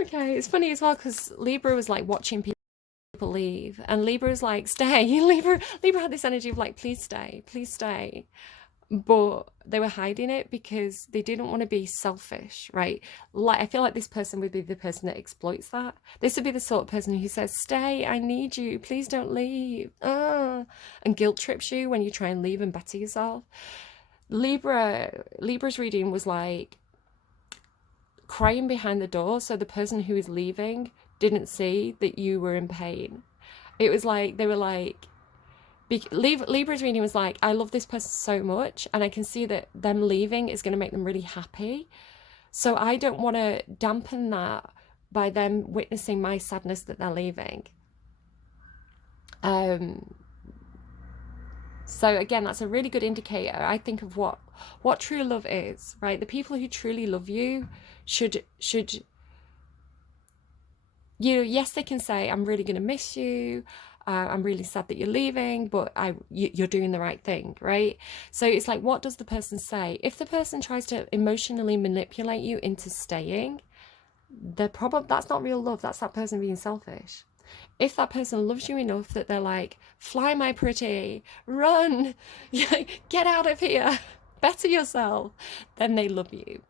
Okay, it's funny as well because Libra was like watching people leave, and Libra is like, stay. Libra had this energy of like, please stay, please stay. But they were hiding it because they didn't want to be selfish, right? Like, I feel like this person would be the person that exploits that. This would be the sort of person who says, stay, I need you, please don't leave, and guilt trips you when you try and leave and better yourself. Libra's reading was like crying behind the door, so the person who is leaving didn't see that you were in pain. It was like, they were like, Libra's reading was like, I love this person so much and I can see that them leaving is going to make them really happy. So I don't want to dampen that by them witnessing my sadness that they're leaving. So again, that's a really good indicator, I think, of what true love is, right? The people who truly love you should yes, they can say, I'm really going to miss you. I'm really sad that you're leaving, but you're doing the right thing, right? So it's like, what does the person say? If the person tries to emotionally manipulate you into staying, that's not real love. That's that person being selfish. If that person loves you enough that they're like, fly my pretty, run, get out of here, better yourself, then they love you.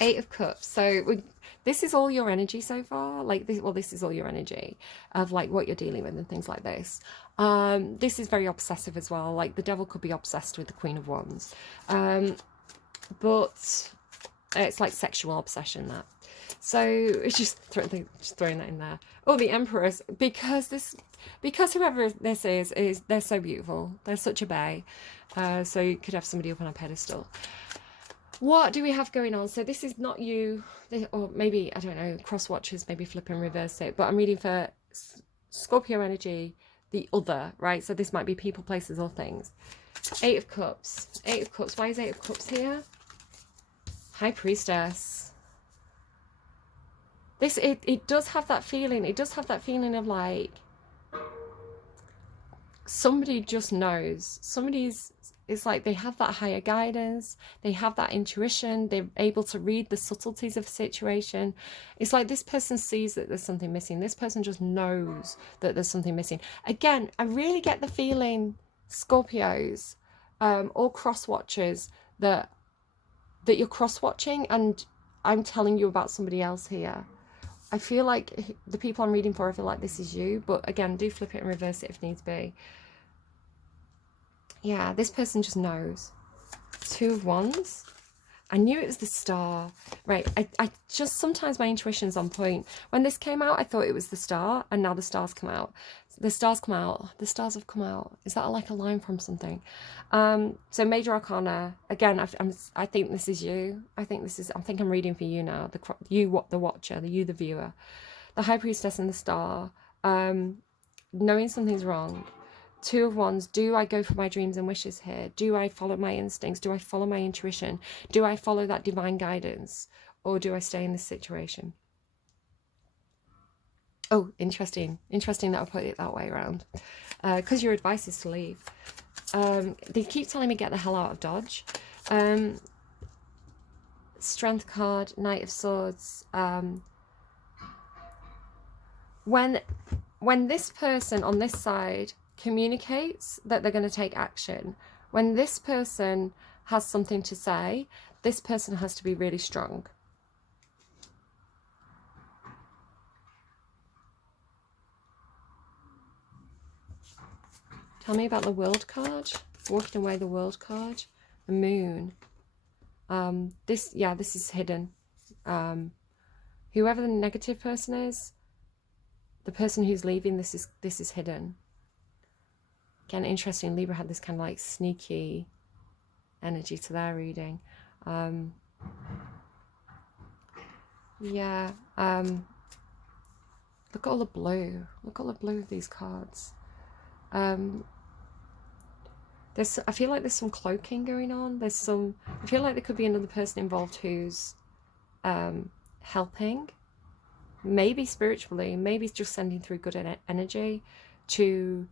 8 of Cups. So this is all your energy so far. Like this, well, this is all your energy of like what you're dealing with and things like this. This is very obsessive as well. Like the devil could be obsessed with the Queen of Wands. But it's like sexual obsession, that. So it's just throwing that in there. Oh, the Empress, because whoever this is they're so beautiful. They're such a bae. So you could have somebody up on a pedestal. What do we have going on? So this is not you, or maybe, I don't know, cross watchers, maybe flip and reverse it, but I'm reading for Scorpio energy, the other, right? So this might be people, places, or things. 8 of Cups. 8 of Cups. Why is 8 of Cups here? High Priestess. This, it does have that feeling. It does have that feeling of like, somebody just knows. It's like they have that higher guidance, they have that intuition, they're able to read the subtleties of a situation. It's like this person sees that there's something missing. This person just knows that there's something missing. Again, I really get the feeling, Scorpios, or cross-watchers, that you're cross-watching and I'm telling you about somebody else here. I feel like the people I'm reading for, I feel like this is you, but again, do flip it and reverse it if needs be. Yeah, this person just knows. 2 of Wands. I knew it was the Star. Right, I just, sometimes my intuition's on point. When this came out, I thought it was the Star, and now the Stars come out. The Stars come out. The Stars have come out. Is that like a line from something? So Major Arcana. Again, I think this is you. I think I'm reading for you now. The watcher, the viewer. The High Priestess and the Star. Knowing something's wrong. 2 of Wands. Do I go for my dreams and wishes here? Do I follow my instincts? Do I follow my intuition? Do I follow that divine guidance? Or do I stay in this situation? Oh, interesting. Interesting that I put it that way around. Because your advice is to leave. They keep telling me get the hell out of Dodge. Strength card, Knight of Swords. When this person on this side communicates that they're going to take action, when this person has something to say, this person has to be really strong. Tell me about the World card. Walking away, the World card. The Moon. This is hidden. Whoever the negative person is, the person who's leaving, this is hidden. Again, interesting. Libra had this kind of like sneaky energy to their reading. Yeah. Look at all the blue. Look at all the blue of these cards. I feel like there's some cloaking going on. I feel like there could be another person involved who's helping. Maybe spiritually, maybe it's just sending through good energy to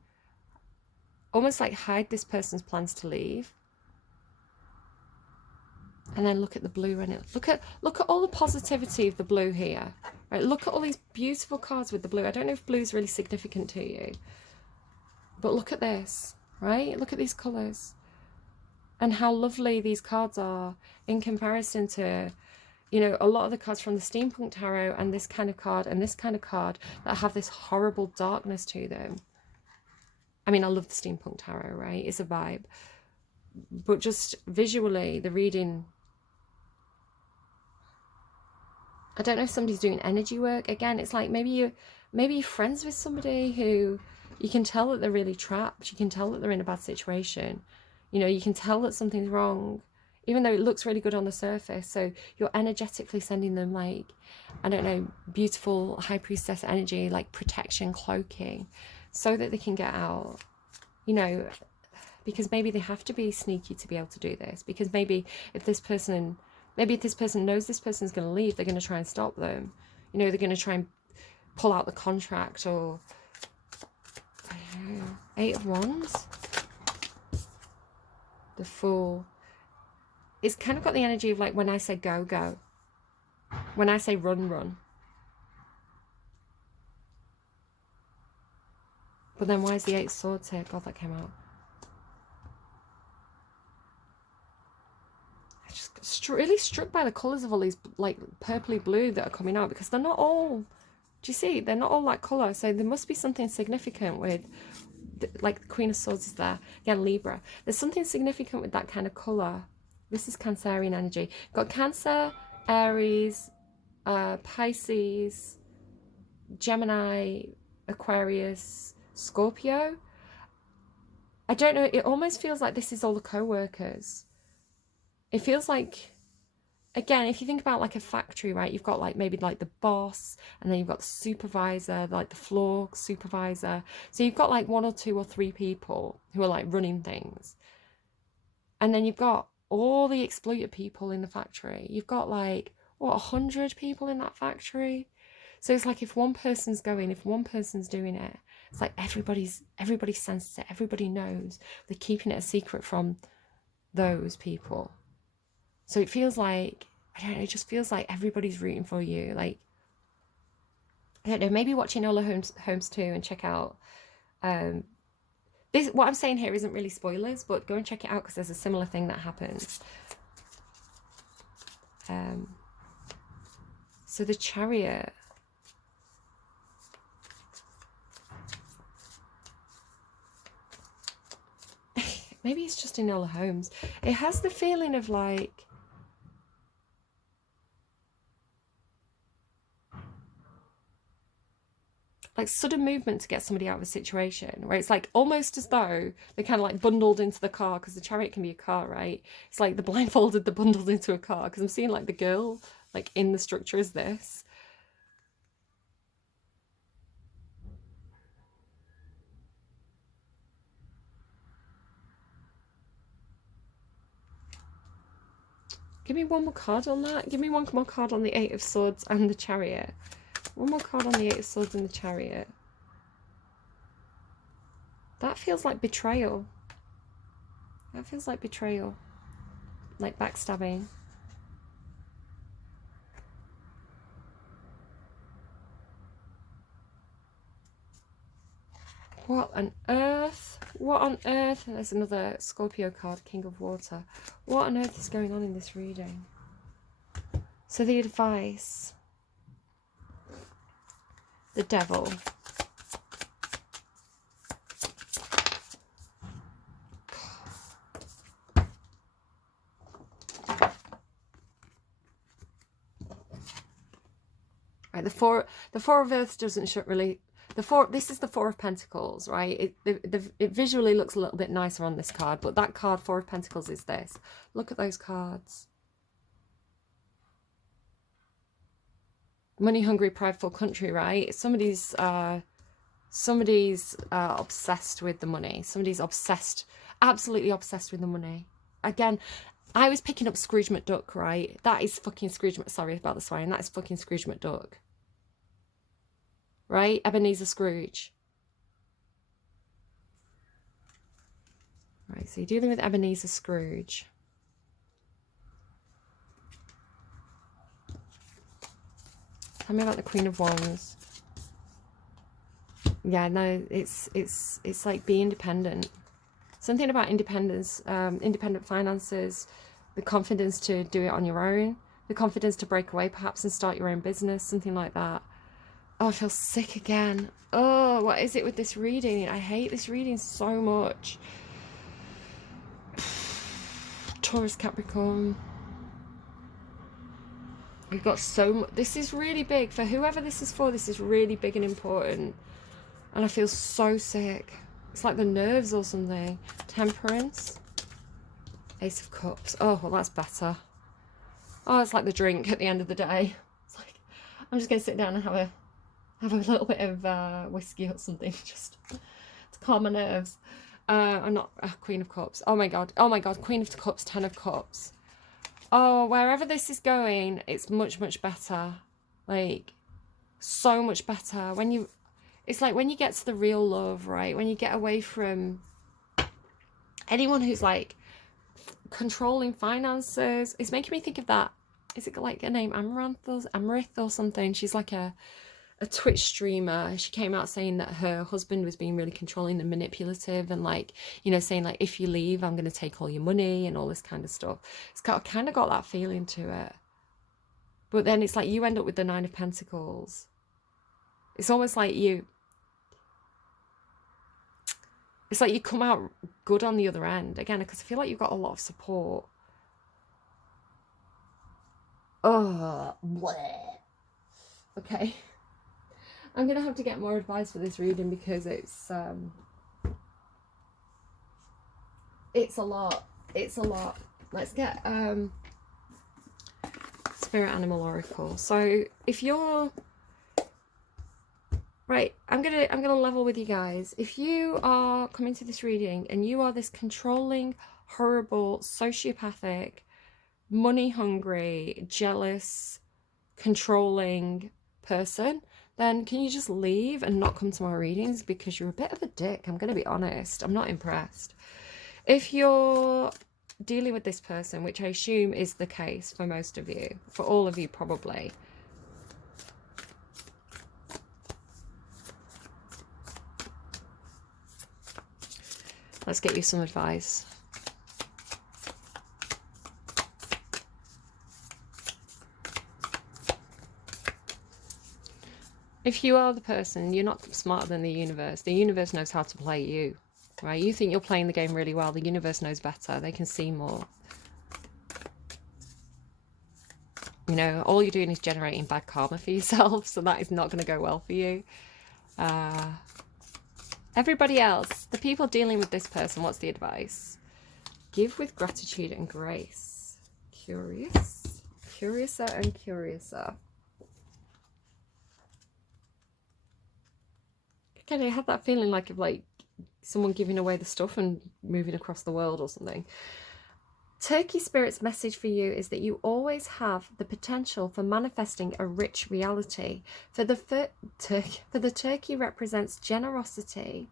almost like hide this person's plans to leave. And then look at the blue in it. Look at all the positivity of the blue here. Right, look at all these beautiful cards with the blue. I don't know if blue is really significant to you, but look at this, right? Look at these colours and how lovely these cards are in comparison to, you know, a lot of the cards from the Steampunk Tarot and this kind of card and this kind of card that have this horrible darkness to them. I mean, I love the Steampunk Tarot, right? It's a vibe. But just visually, the reading, I don't know if somebody's doing energy work. Again, it's like maybe you're friends with somebody who you can tell that they're really trapped. You can tell that they're in a bad situation. You know, you can tell that something's wrong, even though it looks really good on the surface. So you're energetically sending them, like, I don't know, beautiful high priestess energy, like protection, cloaking, so that they can get out, you know, because maybe they have to be sneaky to be able to do this. Because maybe if this person knows this person's going to leave, they're going to try and stop them. You know, they're going to try and pull out the contract, or I don't know, 8 of Wands, the Fool. It's kind of got the energy of like when I say go, go. When I say run, run. But then why is the 8 of Swords here? God, that came out. I just really struck by the colours of all these like purpley blue that are coming out, because they're not all, do you see? They're not all that colour. So there must be something significant with, like the Queen of Swords is there. Again, Libra. There's something significant with that kind of colour. This is Cancerian energy. Got Cancer, Aries, Pisces, Gemini, Aquarius, Scorpio. I don't know. It almost feels like this is all the co-workers. It feels like, again, if you think about like a factory, right, you've got like maybe like the boss, and then you've got the supervisor, like the floor supervisor. So you've got like 1 or 2 or 3 people who are like running things. And then you've got all the exploited people in the factory. You've got like, what, 100 people in that factory? So it's like if one person's going, if one person's doing it, it's like everybody senses it, everybody knows. They're keeping it a secret from those people. So it feels like, I don't know, it just feels like everybody's rooting for you. Like, I don't know, maybe watch Enola Holmes too and check out, this, what I'm saying here isn't really spoilers, but go and check it out because there's a similar thing that happens. So the Chariot. Maybe it's just Enola Holmes. It has the feeling of like, sudden movement to get somebody out of a situation, where it's like almost as though they're kind of like bundled into the car, because the Chariot can be a car, right? It's like the blindfolded, they're bundled into a car, because I'm seeing like the girl like in the structure is this. Give me one more card on that. Give me one more card on the 8 of Swords and the Chariot. One more card on the 8 of Swords and the Chariot. That feels like betrayal. That feels like betrayal. Like backstabbing. What on earth? What on earth? There's another Scorpio card, King of Water. What on earth is going on in this reading? So the advice. The Devil. Right, the four of Earth doesn't really. This is the Four of Pentacles, right? It visually looks a little bit nicer on this card, but that card, Four of Pentacles, is this. Look at those cards. Money hungry, prideful country, right? Somebody's obsessed with the money. Somebody's obsessed, absolutely obsessed with the money. Again, I was picking up Scrooge McDuck, right? That is fucking Scrooge. Sorry about the swearing. That is fucking Scrooge McDuck, right? Ebenezer Scrooge. Right, so you're dealing with Ebenezer Scrooge. Tell me about the Queen of Wands. Yeah, no, it's like be independent. Something about independence, independent finances, the confidence to do it on your own, the confidence to break away perhaps and start your own business, something like that. Oh, I feel sick again. Oh, what is it with this reading? I hate this reading so much. Taurus, Capricorn. We've got so much. This is really big. For whoever this is for, this is really big and important. And I feel so sick. It's like the nerves or something. Temperance. Ace of Cups. Oh, well, that's better. Oh, it's like the drink at the end of the day. It's like, I'm just going to sit down and have a little bit of whiskey or something, just to calm my nerves. I'm not Queen of Cups. Oh my god. Oh my god. Queen of Cups, Ten of Cups. Oh, wherever this is going, it's much, much better. Like, so much better. It's like when you get to the real love, right? When you get away from anyone who's like controlling finances. It's making me think of that. Is it like a name? Amaranth or something? She's like a Twitch streamer. She came out saying that her husband was being really controlling and manipulative, and like, you know, saying like, if you leave, I'm going to take all your money and all this kind of stuff. It's kind of got that feeling to it. But then it's like you end up with the Nine of Pentacles. It's almost like it's like you come out good on the other end. Again, because I feel like you've got a lot of support. Oh, bleh. Okay. I'm going to have to get more advice for this reading because it's a lot. It's a lot. Let's get Spirit Animal Oracle. So if you're right, I'm gonna level with you guys. If you are coming to this reading and you are this controlling, horrible, sociopathic, money hungry, jealous, controlling person, then can you just leave and not come to my readings, because you're a bit of a dick. I'm going to be honest. I'm not impressed. If you're dealing with this person, which I assume is the case for most of you, for all of you probably, let's get you some advice. If you are the person, you're not smarter than the universe. The universe knows how to play you, right? You think you're playing the game really well. The universe knows better. They can see more. You know, all you're doing is generating bad karma for yourself, so that is not going to go well for you. Everybody else, the people dealing with this person, what's the advice? Give with gratitude and grace. Curious. Curiouser and curiouser. Again, I had that feeling like of like someone giving away the stuff and moving across the world or something. Turkey Spirit's message for you is that you always have the potential for manifesting a rich reality. For the turkey represents generosity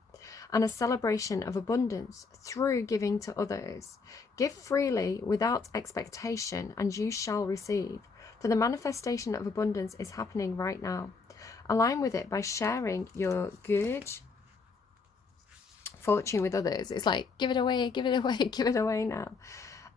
and a celebration of abundance through giving to others. Give freely without expectation and you shall receive. For the manifestation of abundance is happening right now. Align with it by sharing your good fortune with others. It's like, give it away, give it away, give it away now.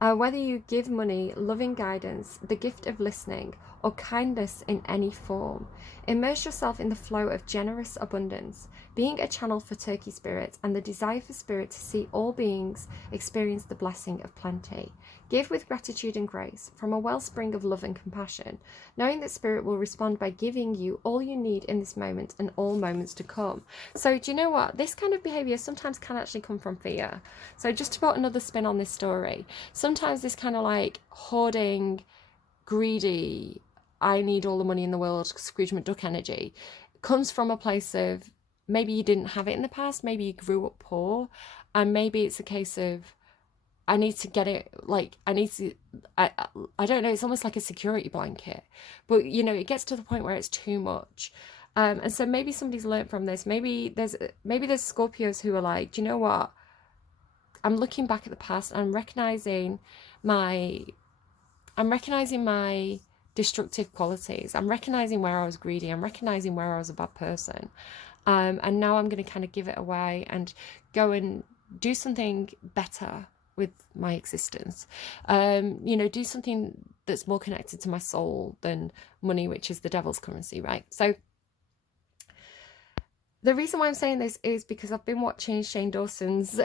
Whether you give money, loving guidance, the gift of listening, or kindness in any form, immerse yourself in the flow of generous abundance. being a channel for turkey spirit and the desire for spirit to see all beings experience the blessing of plenty. Give with gratitude and grace from a wellspring of love and compassion, knowing that spirit will respond by giving you all you need in this moment and all moments to come. So do you know what? This kind of behavior sometimes can actually come from fear. So just to put another spin on this story, sometimes this kind of like hoarding, greedy, I need all the money in the world, Scrooge McDuck energy comes from a place of maybe you didn't have it in the past, maybe you grew up poor, and maybe it's a case of I need to get it, like I don't know, it's almost like a security blanket, but you know, it gets to the point where it's too much. And so maybe somebody's learned from this. Maybe there's Scorpios who are like, do you know what, I'm looking back at the past and I'm recognizing my destructive qualities. I'm recognizing where I was greedy. I'm recognizing where I was a bad person. And now I'm going to kind of give it away and go and do something better with my existence. You know, do something that's more connected to my soul than money, which is the devil's currency, right? So the reason why I'm saying this is because I've been watching Shane Dawson's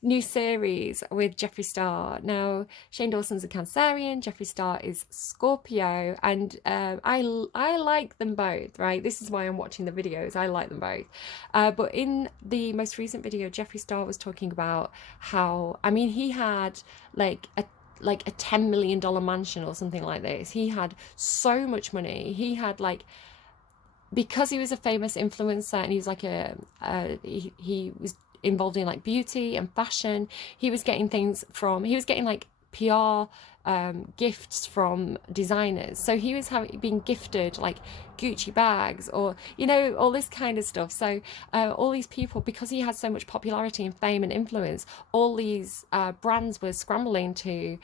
new series with Jeffree Star. Now, Shane Dawson's a Cancerian, Jeffree Star is Scorpio, and I like them both, right? This is why I'm watching the videos. I like them both. But in the most recent video, Jeffree Star was talking about how, I mean, he had like a $10 million mansion or something like this. He had so much money. He had like, because he was a famous influencer and he was like he was involved in like beauty and fashion, he was getting like PR gifts from designers. So he was being gifted like Gucci bags or, you know, all this kind of stuff. So all these people, because he had so much popularity and fame and influence, all these brands were scrambling to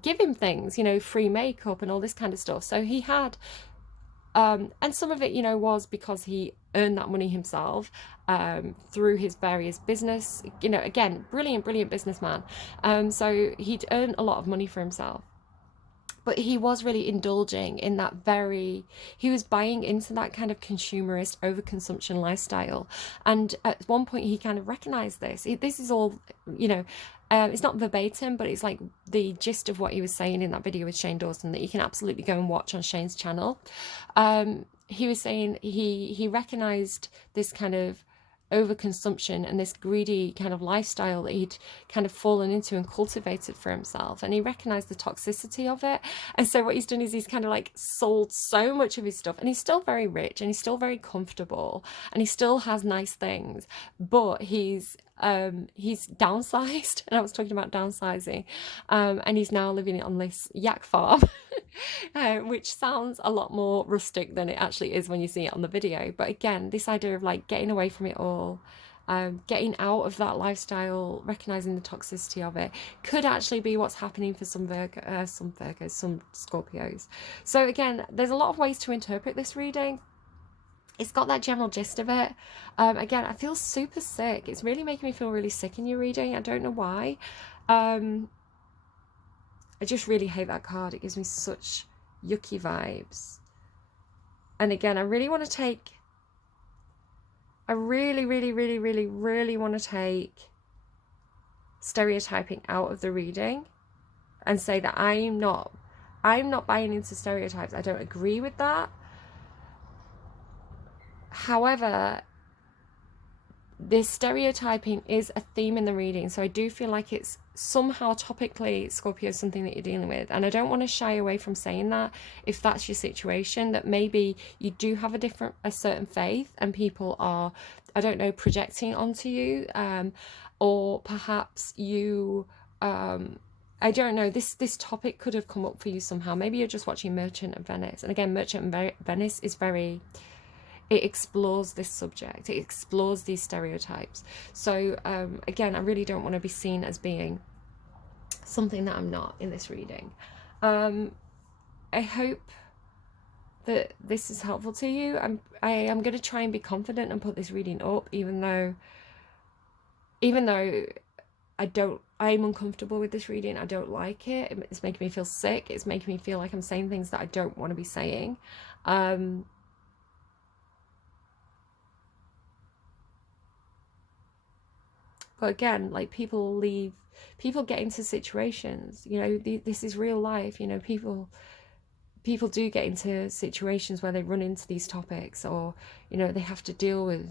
give him things, you know, free makeup and all this kind of stuff. So he had and some of it, you know, was because he earned that money himself through his various business, you know, again, brilliant businessman. So he'd earned a lot of money for himself. But he was really indulging in that he was buying into that kind of consumerist overconsumption lifestyle. And at one point he kind of recognized this. This is all, you know, it's not verbatim, but it's like the gist of what he was saying in that video with Shane Dawson that you can absolutely go and watch on Shane's channel. He was saying he recognized this kind of overconsumption and this greedy kind of lifestyle that he'd kind of fallen into and cultivated for himself, and he recognized the toxicity of it. And so what he's done is he's kind of like sold so much of his stuff, and he's still very rich and he's still very comfortable and he still has nice things, but he's downsized. And I was talking about downsizing, and he's now living on this yak farm which sounds a lot more rustic than it actually is when you see it on the video. But again, this idea of like getting away from it all, getting out of that lifestyle, recognizing the toxicity of it, could actually be what's happening for some Scorpios. So again, there's a lot of ways to interpret this reading. It's got that general gist of it. Again, I feel super sick. It's really making me feel really sick in your reading. I don't know why. I just really hate that card. It gives me such yucky vibes. And again, I really want to take... I really want to take stereotyping out of the reading and say that I'm not buying into stereotypes. I don't agree with that. However, this stereotyping is a theme in the reading, so I do feel like it's somehow topically, Scorpio, something that you're dealing with. And I don't want to shy away from saying that if that's your situation, that maybe you do have a certain faith and people are, I don't know, projecting onto you, or perhaps you I don't know, this topic could have come up for you somehow. Maybe you're just watching Merchant of Venice, and again, Merchant of Venice is very... it explores this subject, it explores these stereotypes. So again, I really don't want to be seen as being something that I'm not in this reading. I hope that this is helpful to you. I am going to try and be confident and put this reading up, even though I'm uncomfortable with this reading. I don't like it. It's making me feel sick. It's making me feel like I'm saying things that I don't want to be saying. But again, like, people get into situations, you know, this is real life, you know, people do get into situations where they run into these topics, or, you know, they have to deal with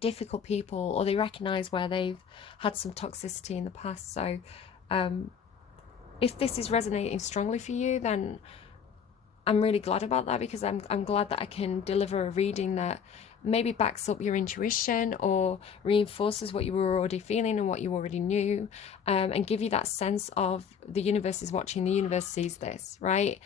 difficult people, or they recognize where they've had some toxicity in the past. So if this is resonating strongly for you, then I'm really glad about that, because I'm glad that I can deliver a reading that maybe backs up your intuition or reinforces what you were already feeling and what you already knew, and give you that sense of the universe is watching, the universe sees this, right?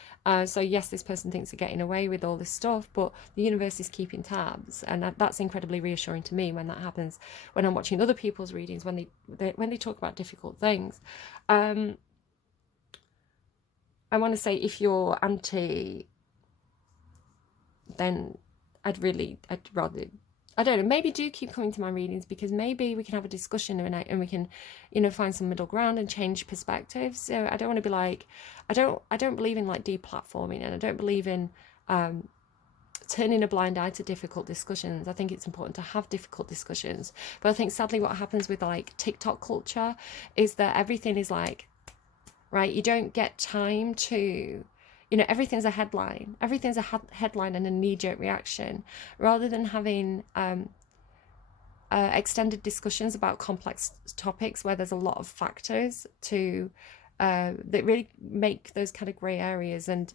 So yes, this person thinks they're getting away with all this stuff, but the universe is keeping tabs, and that's incredibly reassuring to me when that happens, when I'm watching other people's readings, when they talk about difficult things. I want to say, if you're anti, then I'd rather, I don't know, maybe do keep coming to my readings, because maybe we can have a discussion and we can, you know, find some middle ground and change perspectives. So I don't want to be like, I don't believe in like deplatforming, and I don't believe in turning a blind eye to difficult discussions. I think it's important to have difficult discussions, but I think sadly what happens with like TikTok culture is that everything is like, right, you don't get time to, you know, everything's a headline and an immediate reaction, rather than having extended discussions about complex topics where there's a lot of factors to that really make those kind of gray areas, and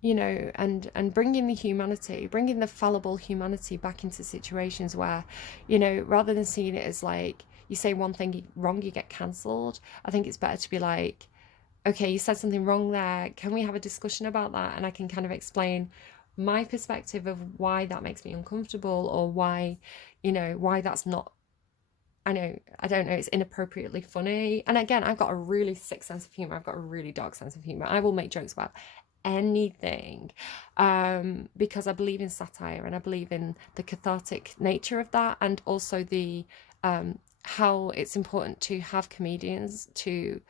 you know, and bringing the fallible humanity back into situations where, you know, rather than seeing it as like, you say one thing wrong, you get cancelled. I think it's better to be like, okay, you said something wrong there. Can we have a discussion about that? And I can kind of explain my perspective of why that makes me uncomfortable, or why, you know, why that's not, I don't know, it's inappropriately funny. And again, I've got a really sick sense of humor. I've got a really dark sense of humor. I will make jokes about anything, because I believe in satire, and I believe in the cathartic nature of that, and also the how it's important to have comedians to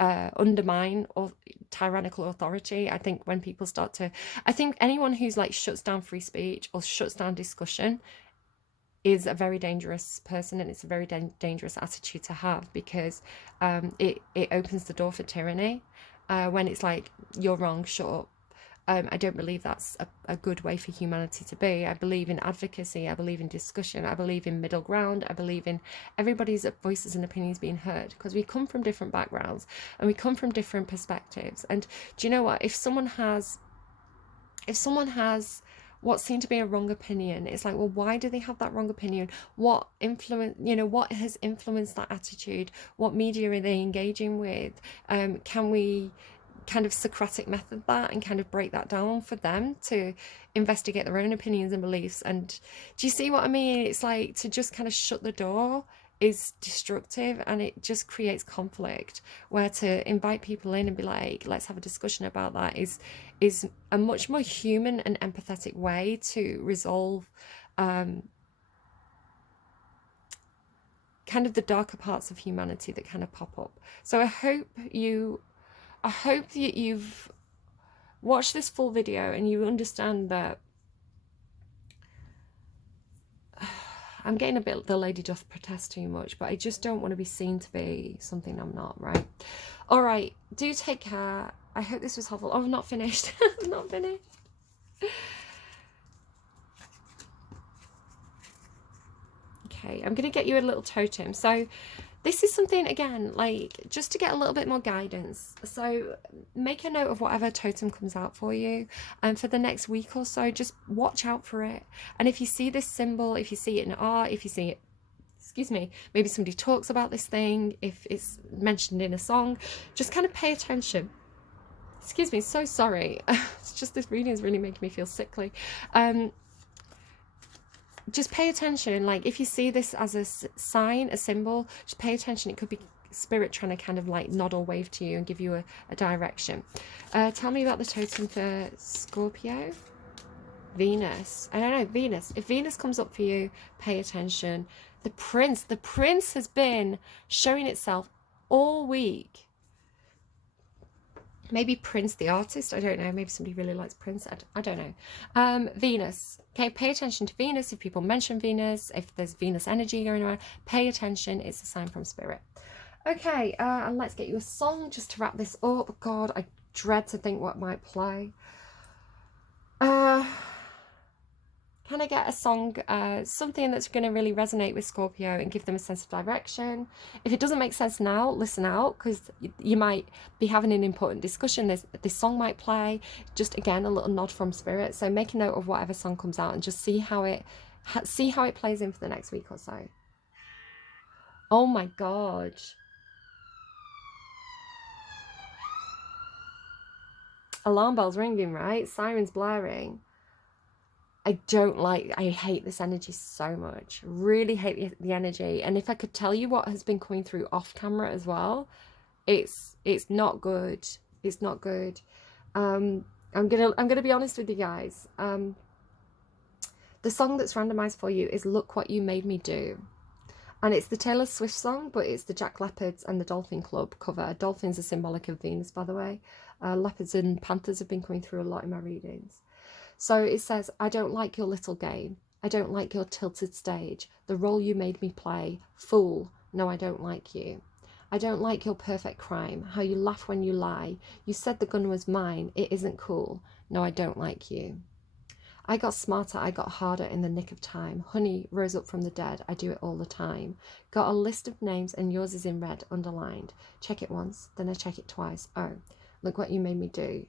undermine or tyrannical authority. I think when people start to, I think anyone who's like shuts down free speech or shuts down discussion is a very dangerous person, and it's a very dangerous attitude to have, because it opens the door for tyranny. When it's like, you're wrong, shut up. I don't believe that's a good way for humanity to be. I believe in advocacy. I believe in discussion. I believe in middle ground. I believe in everybody's voices and opinions being heard, because we come from different backgrounds and we come from different perspectives. And do you know what? If someone has what seemed to be a wrong opinion, it's like, well, why do they have that wrong opinion? What influence, you know, what has influenced that attitude? What media are they engaging with? Can we kind of Socratic method that and kind of break that down for them to investigate their own opinions and beliefs? And do you see what I mean? It's like, to just kind of shut the door is destructive, and it just creates conflict, where to invite people in and be like, let's have a discussion about that is a much more human and empathetic way to resolve kind of the darker parts of humanity that kind of pop up. So I hope that you've watched this full video and you understand that I'm getting a bit, the lady doth protest too much, but I just don't want to be seen to be something I'm not, right? All right, do take care. I hope this was helpful. Oh, I'm not finished. I'm not finished. Okay, I'm going to get you a little totem. So this is something, again, like, just to get a little bit more guidance. So make a note of whatever totem comes out for you. And for the next week or so, just watch out for it. And if you see this symbol, if you see it in art, if you see it, excuse me, maybe somebody talks about this thing, if it's mentioned in a song, just kind of pay attention. Excuse me, so sorry. It's just, this reading is really making me feel sickly. Just pay attention. Like, if you see this as a sign, a symbol, just pay attention. It could be spirit trying to kind of like nod or wave to you and give you a direction. Tell me about the totem for Scorpio. Venus. I don't know, Venus. If Venus comes up for you, pay attention. The prince has been showing itself all week. Maybe Prince the artist, I don't know. Maybe somebody really likes Prince, I don't know. Venus. Okay, pay attention to Venus. If people mention Venus, if there's Venus energy going around, pay attention. It's a sign from spirit. Okay, and let's get you a song just to wrap this up. God, I dread to think what might play. Can I get a song, something that's going to really resonate with Scorpio and give them a sense of direction? If it doesn't make sense now, listen out, because you might be having an important discussion. This song might play. Just again, a little nod from spirit. So make a note of whatever song comes out and just see how it plays in for the next week or so. Oh my God. Alarm bells ringing, right? Sirens blaring. I hate this energy so much. Really hate the energy. And if I could tell you what has been coming through off camera as well, it's not good. It's not good. I'm gonna be honest with you guys. The song that's randomized for you is Look What You Made Me Do. And it's the Taylor Swift song, but it's the Jack Leopards and the Dolphin Club cover. Dolphins are symbolic of Venus, by the way. Leopards and panthers have been coming through a lot in my readings. So it says, I don't like your little game. I don't like your tilted stage. The role you made me play. Fool. No, I don't like you. I don't like your perfect crime. How you laugh when you lie. You said the gun was mine. It isn't cool. No, I don't like you. I got smarter, I got harder in the nick of time. Honey rose up from the dead, I do it all the time. Got a list of names and yours is in red, underlined. Check it once, then I check it twice. Oh, look what you made me do.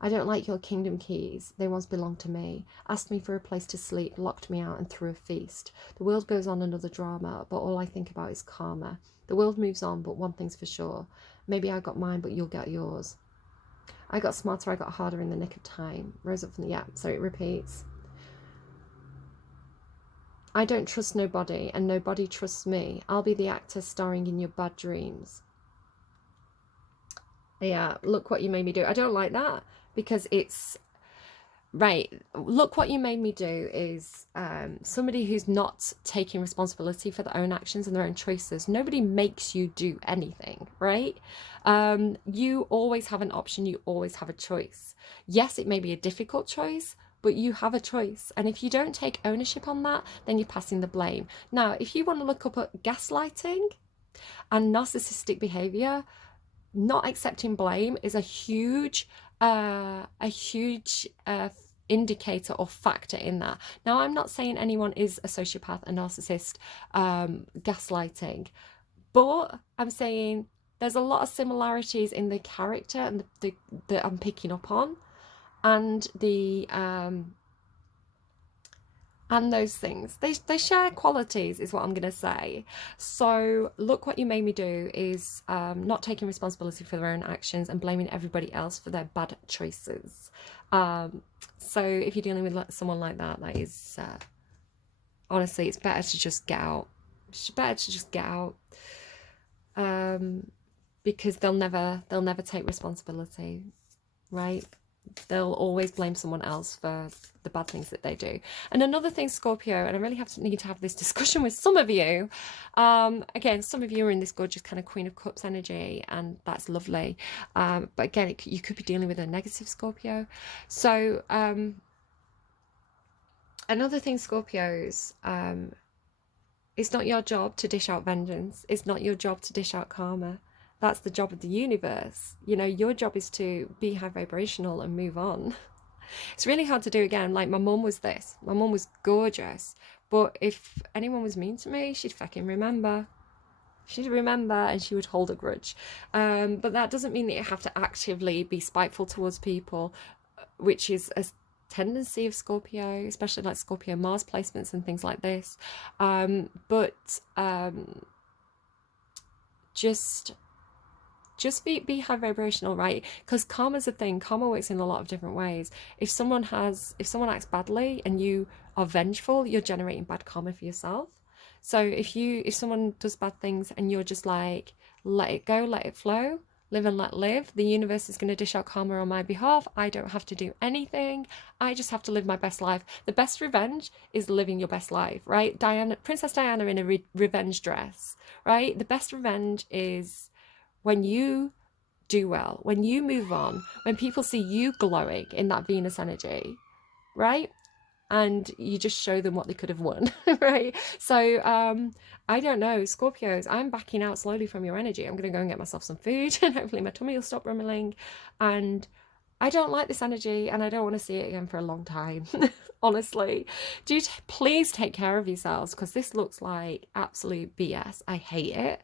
I don't like your kingdom keys, they once belonged to me. Asked me for a place to sleep, locked me out and threw a feast. The world goes on another drama, but all I think about is karma. The world moves on, but one thing's for sure. Maybe I got mine, but you'll get yours. I got smarter, I got harder in the nick of time. Rose up from the, yeah, so it repeats. I don't trust nobody, and nobody trusts me. I'll be the actor starring in your bad dreams. Yeah, look what you made me do. I don't like that because it's right. Look what you made me do is somebody who's not taking responsibility for their own actions and their own choices. Nobody makes you do anything, right? You always have an option. You always have a choice. Yes, it may be a difficult choice, but you have a choice. And if you don't take ownership on that, then you're passing the blame. Now, if you want to look up at gaslighting and narcissistic behavior, not accepting blame is a huge indicator or factor in that. Now, I'm not saying anyone is a sociopath, a narcissist, gaslighting, but I'm saying there's a lot of similarities in the character and the that I'm picking up on, and the and those things. They share qualities is what I'm going to say. So look what you made me do is not taking responsibility for their own actions and blaming everybody else for their bad choices. So if you're dealing with someone like that, that is honestly, it's better to just get out. It's better to just get out, because they'll never take responsibility, right? They'll always blame someone else for the bad things that they do. And another thing, Scorpio, and I really need to have this discussion with some of you. Again, some of you are in this gorgeous kind of Queen of Cups energy, and that's lovely. But again, you could be dealing with a negative Scorpio. So another thing, Scorpios, it's not your job to dish out vengeance. It's not your job to dish out karma. That's the job of the universe. You know, your job is to be high vibrational and move on. It's really hard to do again. Like my mum was this. My mum was gorgeous. But if anyone was mean to me, she'd fucking remember. She'd remember and she would hold a grudge. But that doesn't mean that you have to actively be spiteful towards people, which is a tendency of Scorpio, especially like Scorpio Mars placements and things like this. Just be high vibrational, right? Because karma's a thing. Karma works in a lot of different ways. If someone acts badly and you are vengeful, you're generating bad karma for yourself. So if someone does bad things and you're just like, let it go, let it flow, live and let live, the universe is going to dish out karma on my behalf. I don't have to do anything. I just have to live my best life. The best revenge is living your best life, right? Princess Diana in a revenge dress, right? The best revenge is when you do well, when you move on, when people see you glowing in that Venus energy, right? And you just show them what they could have won, right? So I don't know, Scorpios, I'm backing out slowly from your energy. I'm going to go and get myself some food and hopefully my tummy will stop rumbling. And I don't like this energy and I don't want to see it again for a long time. Honestly, please take care of yourselves, because this looks like absolute BS. I hate it.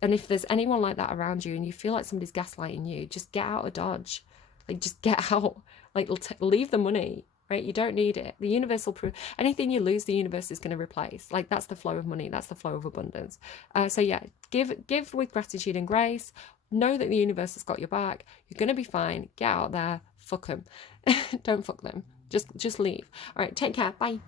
And if there's anyone like that around you and you feel like somebody's gaslighting you, just get out of Dodge. Like, just get out. Like, leave the money, right? You don't need it. The universe will prove anything you lose, the universe is going to replace. Like, that's the flow of money. That's the flow of abundance. So yeah, give with gratitude and grace. Know that the universe has got your back. You're going to be fine. Get out there. Fuck them. Don't fuck them. Just leave. All right. Take care. Bye.